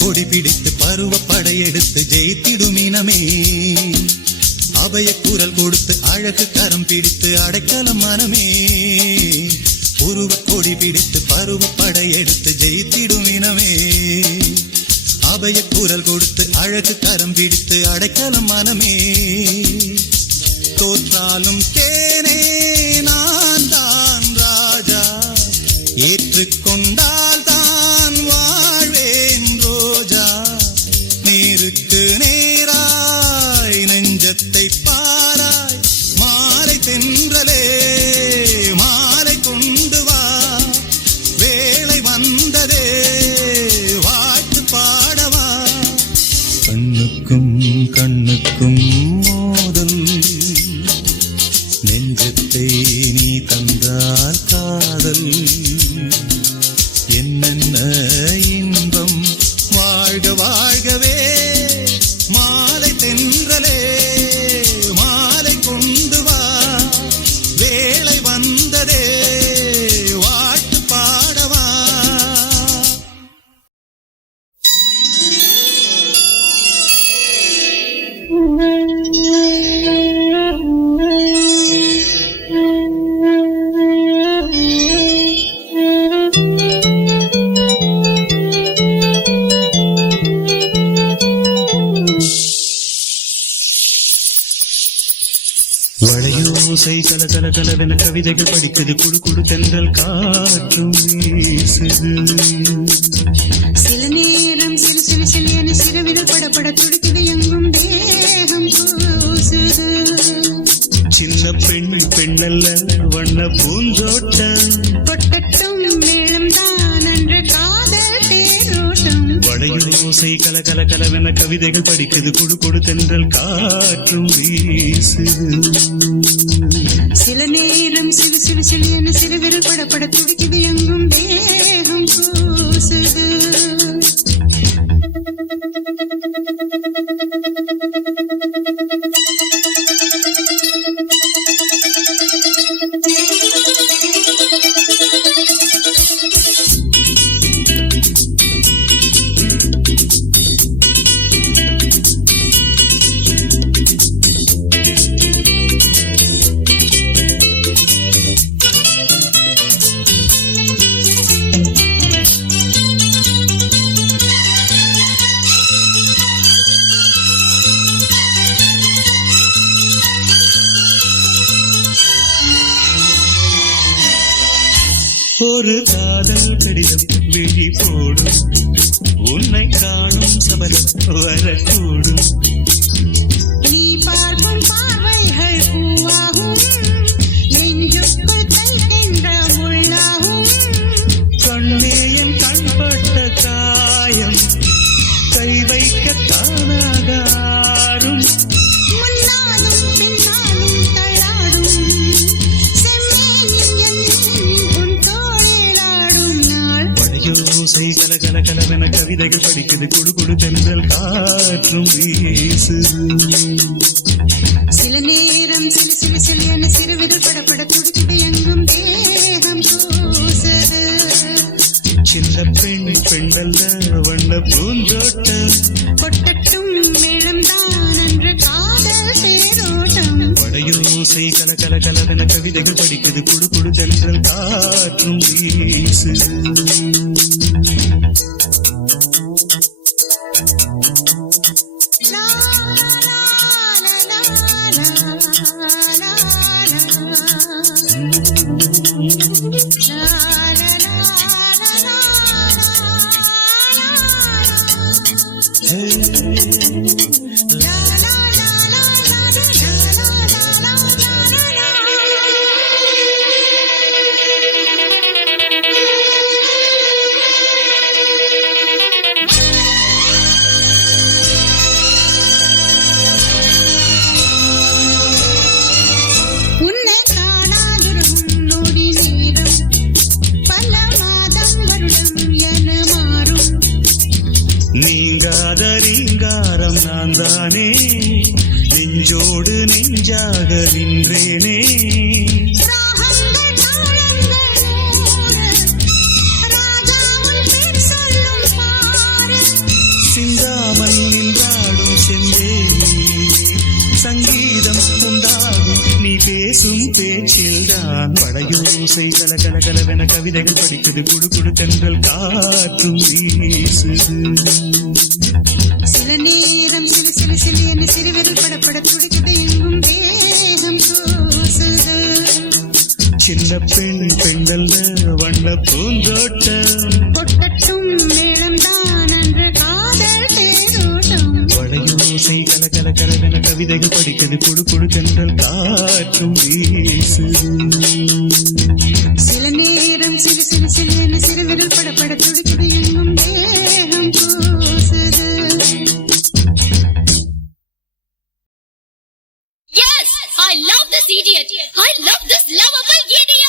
கொடி பிடித்து பருவ படையெடுத்து ஜெயித்திடும் இனமே. அபய குரல் கொடுத்து அழகு கரம் பிடித்து அடைக்கலம் மனமே. உருவ கொடி பிடித்து பருவ படையெடுத்து ஜெயித்திடும் இனமே. அபய குரல் கொடுத்து அழகு கரம் பிடித்து அடைக்கலம் மனமே. தோற்றாலும் தேனே நான் தான் ராஜா ஏற்றுக்கொண்டால் தான் வாழ்வேன் ரோஜா. நேருக்கு நேராய் நெஞ்சத்தை பாராய் மாலை தென்றலே மாலை கொண்டு வா வேளை வந்ததே வாழ்த்து பாடவா. கண்ணுக்கும் கண்ணுக்கும் மோதல் நெஞ்சத்தை வளையோசை கல கல கலவென கவிதைகள் படிக்குது குடு குடு தென்றல் காற்றும் வீசுது. சில நேரம் சிலு சிலு சிலியன சிறுவிரல் படப்பட துடிக்குது எங்கும் தேகம் கூசுது. சின்ன பெண் பெண்ணல்ல வண்ண பூஞ்சோட்டம் கொட்டட்டும் மேளம் தான் அன்று காதல் தேரோட்டம். வளையோசை கல கல கலவென கவிதைகள் படிக்குது குடு குடு தென்றல் காற்றும் வீசுது. சில நேரம் சிலு சிலு சிலியன சிறுவிரல் படப்பட துடிக்குது எங்கும் தேகம் கூசுது. ஒரு காதல் கடிதம் விழி போடும் உன்னை காணும் சபலம் வரக்கூடும். நீ பார்க்கும் பார்வைகள் பூவாகும் நெஞ்சுக்குள் தைக்கின்ற முள்ளாகும். கண்ணேயன் கண்பட்ட காயம் கை வைக்க தானாக ஆடும். முன்னாலும் பின்னாலும் தள்ளாடும் செம்மேனின் என் உன் தோளிலாடும் நாள். வளையோசை கல கல கலவென கவிதைகள் படிக்குது குடு குடு தென்றல் காற்றும் வீசுது. சில நேரம் சிலு சிலு சிலியன சிறுவிரல் படப்பட துடிக்குது எங்கும் தேகம் கூசுது. சின்ன பெண் பெண்ணல்ல வண்ண பூஞ்சோட்டம் கொட்டட்டும் மேளம் தான் அன்று காதல் தேரோட்டம். வளையோசை கல கல கலவென கவிதைகள் படிக்குது குடு குடு தென்றல் காற்றும் வீசுது. லா லா லா லா லா லா உன்னை காணாதிருக்கும் நொடி நேரம் பல மாதம் வருடம் என மாறும். நீங்காத ரீங்காரம் நான் தானே நெஞ்சோடு நெஞ்சாக நின்றேனே. ராகங்கள் தாளங்கள் நூறு ராஜாவும் பேர் சொல்லும் பாரு. சிந்தாமல் நின்றாடும் செந்தேனே சங்கீதம் உண்டாகும் நீ பேசும் பேச்சில்தான். வளையோசை கல கல கலவென கவிதைகள் படிக்குது குடு குடு தென்றல் காற்றும் வீசுது. சில நேரம் சிலு சிலு சிலியன சிறுவிரல் படப்பட துடிக்குது எங்கும் தேகம் கூசுது. சின்ன பெண் பெண்ணல்ல வண்ண பூந்தோட்டம் கொட்டட்டும் மேளம் தான் அன்று காதல் தேரோட்டம். வளையோசை கல கல கலவென கவிதைகள் படிக்குது குடு குடு தென்றல் காற்றும் வீசுது. சில நேரம் சிலு சிலு சிலியன சிறுவிரல் படப்பட துடிக்குது எங்கும் தேகம் கூசுது. Yes, I love this idiot. I love this lovable idiot.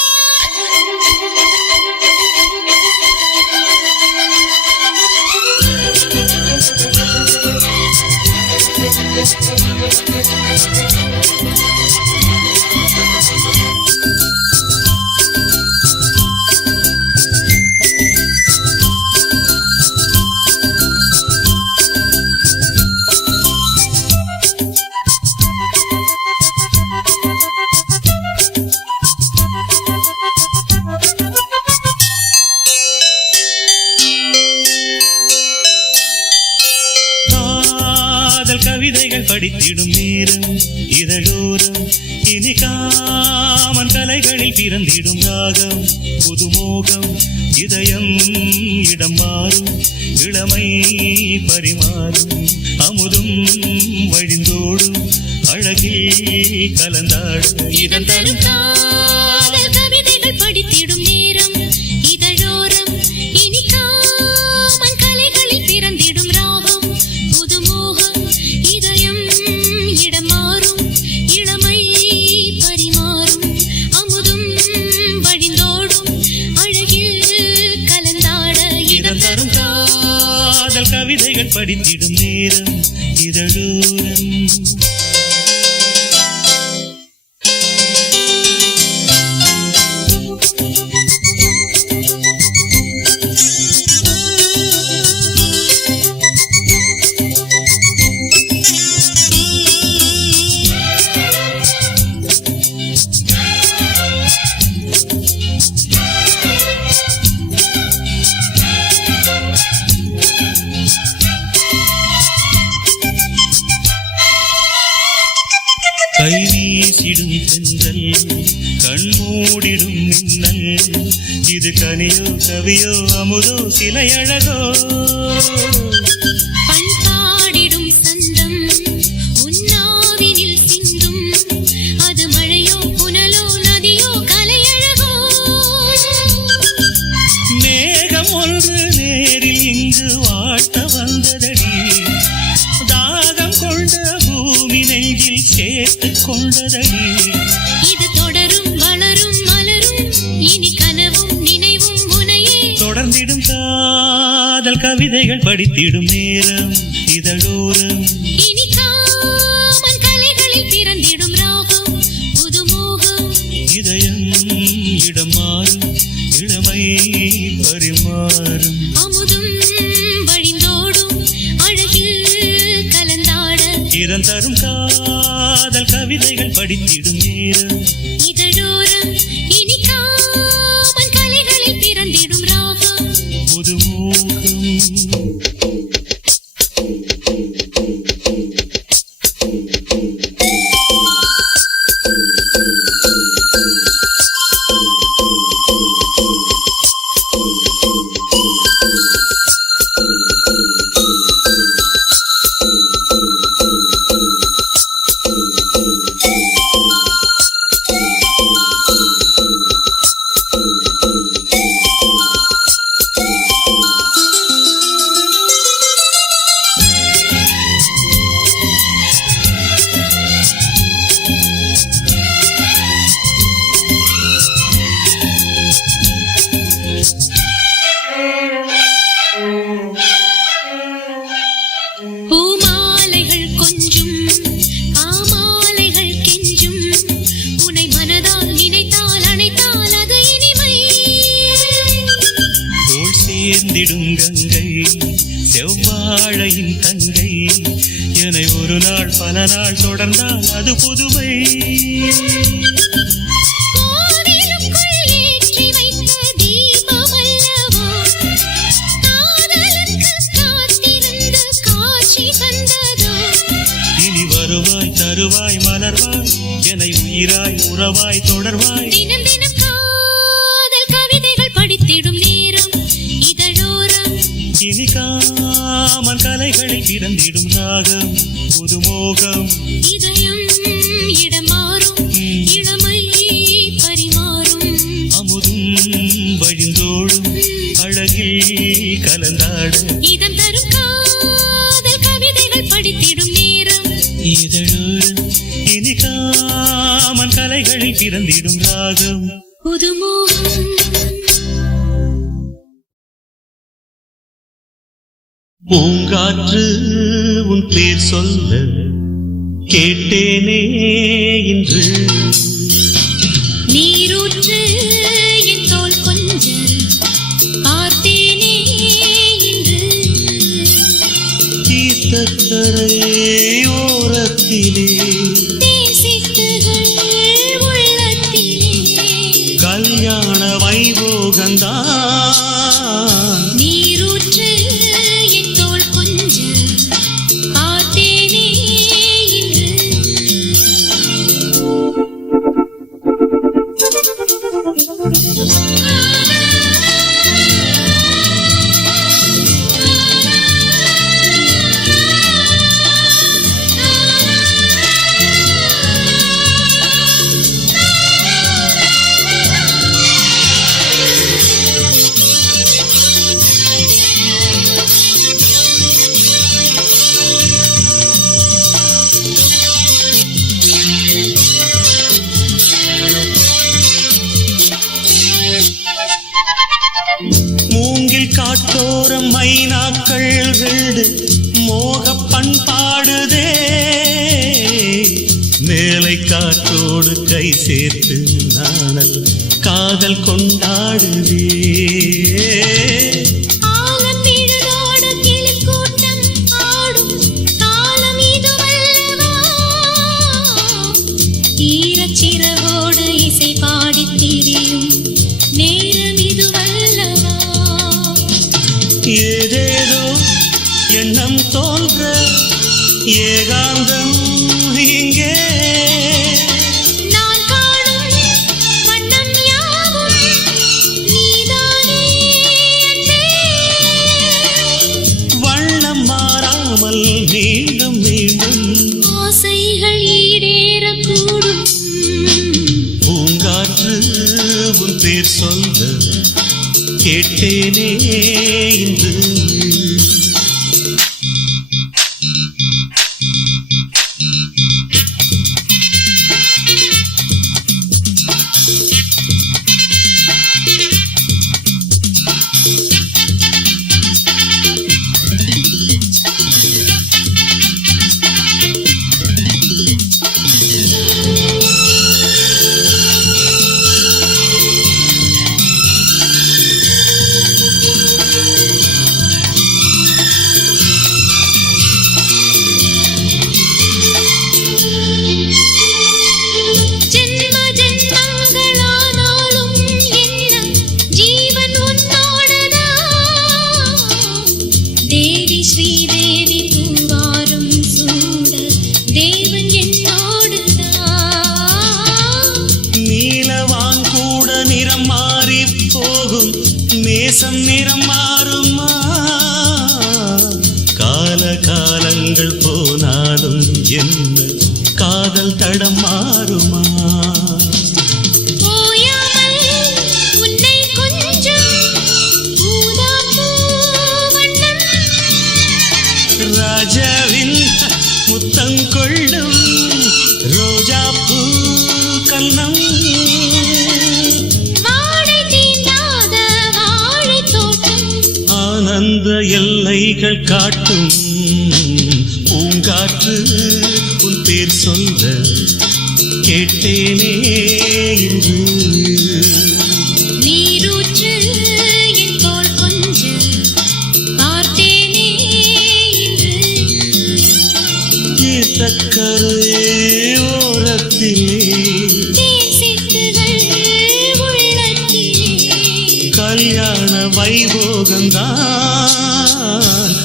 கவிதைகள் படித்திடும் நேரம் இதழோர இதழோரம் இனி காமன் கலைகளில் பிறந்திடும் ராகம் புதுமோகம் இதயம் இடம் மாறும் இளமை பரிமாறும் அமுதும் வழிந்தோடும் அழகில் கலந்தாடும் இதன் தரும் காதல் கவிதைகள் படித்திடும் நேரம் இதழோரம் இனி காமன் கலைகளில் பிறந்திடும் ராகம் புதுமோகம் இதயம் இடம் மாறும் இளமை பரிமாறும் அமுதும் வழிந்தோடும் அழகில் கலந்தாட இதன் தரும் காதல் கவிதைகள் படித்திடும் நேரம் இதழோரம் கை வீசிடும் தென்றல் கண்மூடிடும் மின்னல் இது கனியோ கவியோ அமுதோ சிலை அழகோ பண்பாடிடும் சந்தம் உன்னாவினில் சிந்தும் அது மழையோ புனலோ நதியோ கலையழகோ மேகம் ஒன்று நேரில் இங்கு வாழ்த்த வந்ததடி தாகம் கொண்ட பூமி நெஞ்சில் சேர்த்து கொண்டதடி இது தொடரும் வளரும் மலரும் இனி கனவும் நினைவும் முனையே தொடர்ந்திடும் காதல் கவிதைகள் படித்திடும் நேரம் இதழோரம் இனி காமன் கலைகளில் பிறந்திடும் ராகம் புதுமோகம் இதயம் இடம் மாறும் இளமை பரிமாறும் அமுதும் வழிந்தோடும் அழகில் கலந்தாட இதன் தரும் காதல் கவிதைகள் படித்திடும் நேரம் இதழோரம் இனி காமன் கலைகளில் பிறந்திடும் ராகம் புதுமோகம் பூமாலைகள் கொஞ்சும் பாமாலைகள் கெஞ்சும் உன்னை மனதால் நினைத்தால் அணைத்தால் அது இனிமை தோள் சேர்ந்திடும் கங்கை செவ்வாழையின் தங்கை என்னை ஒரு நாள் பல நாள் தொடர்ந்தால் அது புதுமை கோவிலுக்குள் ஏற்றி வைத்த தீபம் அல்லவோ காதலுக்கு காத்திருந்து காட்சி வந்ததோ இனி வருவாய் தருவாய் மலர்வாய் என்னை உயிராய் உறவாய் தொடர்வாய் தினம் தினம் காதல் கவிதைகள் படித்திடும் நேரம் இதழோரம் இனி காமன் கலைகளில் பிறந்திடும் ராகம் புதுமோகம் இதயம் இடம் மாறும் இளமை பரிமாறும் அமுதும் வழிந்தோடும் அழகில் கலந்தாட இதம் தரும் காதல் கவிதைகள் படித்திடும் நேரம் இதழோரம் இனி காமன் கலைகளில் பிறந்திடும் ராகம் புதுமோகம் பூங்காற்று உன் பேர் சொல்ல கேட்டேனே இன்று நீரூற்று என் தோள் கொஞ்ச பார்த்தேனே இன்று தீர்த்தக்கரை ஓரத்திலே தேன் சிட்டுகள் உள்ளத்திலே கல்யாண வைபோகந்தான் நீரூற்று என் தோள் கொஞ்ச பார்த்தேனே இன்று காற்றோரம் மைனாக்கள் ரெண்டு மோக பண்பாடுதே மேலை காற்றோடு கை சேர்த்து நாணல் காதல் கொண்டாடுதே சிறகோடு இசை பாடி திரியும் நேரம் இது வல்லவா ஏதேதோ எண்ணம் தோன்ற ஏகாந்தம் இங்கே நான் காணும் வண்ணம் யாவும் நீதானே அன்பே வண்ணம் மாறாமல் மீண்டும் மீண்டும் ஆசைகள் ஈடேறக்கூடும் பூங்காற்று உன் பேர் சொல்ல கேட்டேனே இன்று நிறம் மாறுமா கால காலங்கள் போனாலும் என்ன காதல் தடம் மாறுமா ராஜாவின் முத்தம் கொள்ளும் ரோஜா பூ கண்ணம் ஆனந்த எல்லைகள் காட்டும் பூங்காற்று உன் பேர் சொல்ல கேட்டேனே இன்று நீரூற்று என் தோள் கொஞ்ச பார்த்தேனே இன்று தக்கரே ஓரத்திலே தேசிட்டுகள் உள்ளத்திலே கல்யாண வைபோகந்தான்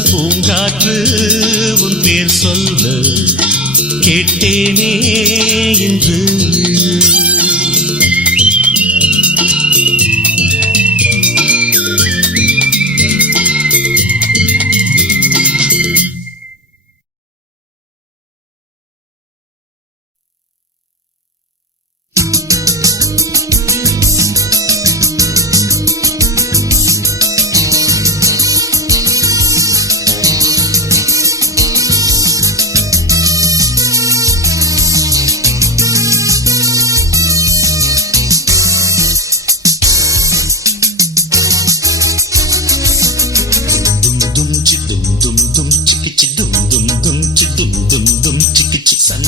பூங்காற்று உன் பேர் சொல்ல கேட்டேனே இன்று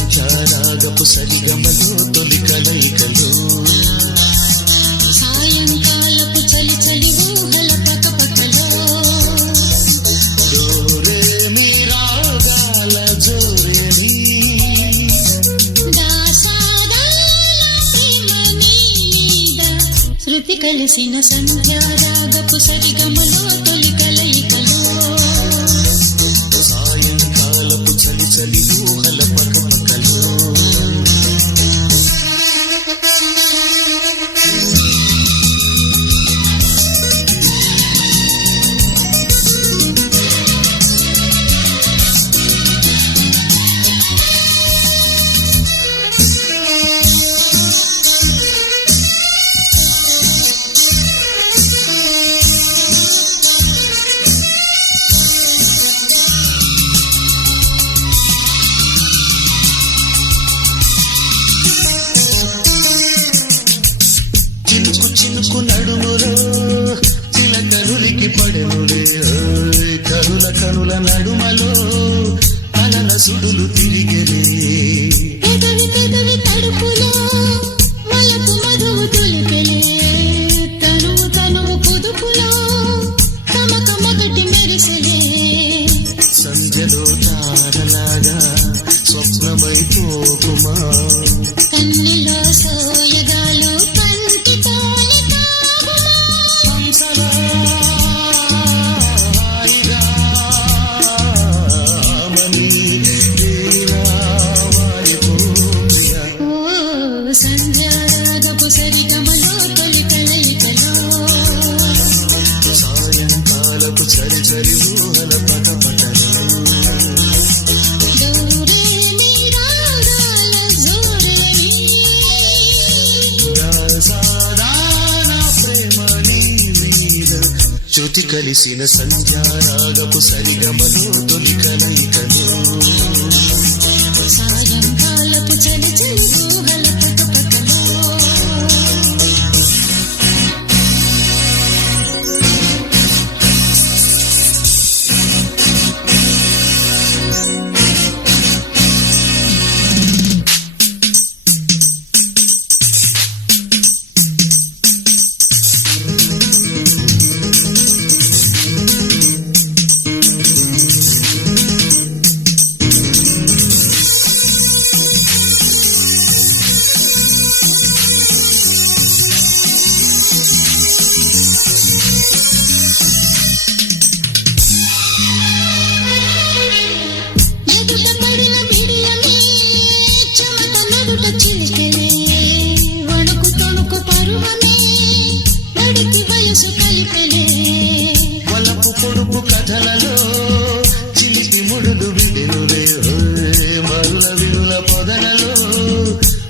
సంచారాగపు సరిగమలో తొలి కలయికలో సాయంకాలపు చలి చలి ఊహల పకపకలో జోరే మీ రాగాల జోరే మీ దాసాదాల ప్రేమ మీద శృతి కలిసిన సంధ్యారాగపు సరిగమలో తొలి కలయికలో సాయంకాలపు చలి చలి ఊహల పకపకలో పడెనులే కనుల కనుల నడుమలో కలల సుడులు తిరిగెలే పెదవి పెదవి తడుపులో మలపు మధువు తొలికెలే తనువు తనువు కుదుపులో తమక మొదటి మెరిసెలే సంధ్యలో తారలాగా స్వప్నమై పోకుమా కన్నిలో సోయగాలు కంటితోని తాగుమా హంసలా హాయిగా మని తీరా వాలిపో ప్రియా ఓ సంధ్యారాగపు సరిగమలో తొలి కలయికలో సాయంకాలపు చరి చరి ఊహల పటపటలు దూరే నీ రాగాల జోరేని సాధారణ ప్రేమ నీ మీద శృతి కలిసిన సంధ్యారాగపు సరిగమలో తొలి కలయికలు సాయంకాలపు చలి చలి ఊహల పకపకలో ఎదుట పడిన బిడియమే చెమట నడుట చిలికెలే వణుకు తొణుకు పరువమే నడికి వయసు కలిపెలే వలపు పొడుపు కథలలో చిలిపి ముడులు విడెనులే మరుల విడుల పొదలలో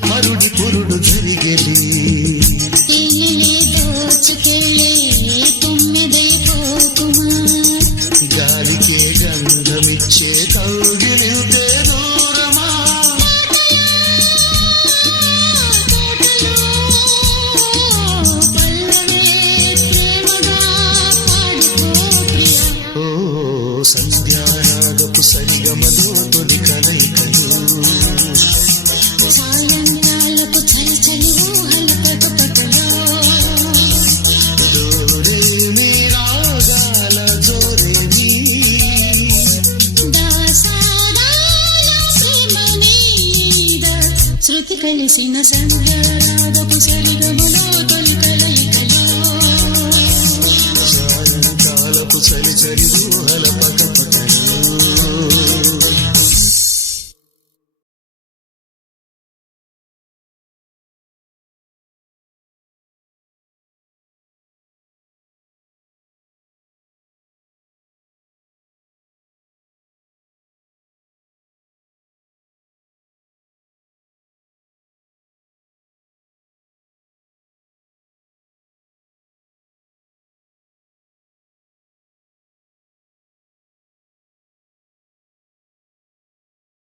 మరుడి పురుడు జరిగెలి తేనెలే దోచుకెళ్ళే తుమ్మెదై పోకుమా గాలికే గంధమిచ్చే కౌగిలితే దూరమా పల్లవే ప్రేమగా పాడుకో ప్రియా ఓ సంధ్యారాగపు సరిగమలో తొలి కలయికలు సాయంకాలపు చలి చలి ఊహల పకపకలో దూరే మీ రాగాల జోరే నీ దాసాదాల ప్రేమ మీద శృతి కలిసిన సంధ్యారాగపు సరిగమలో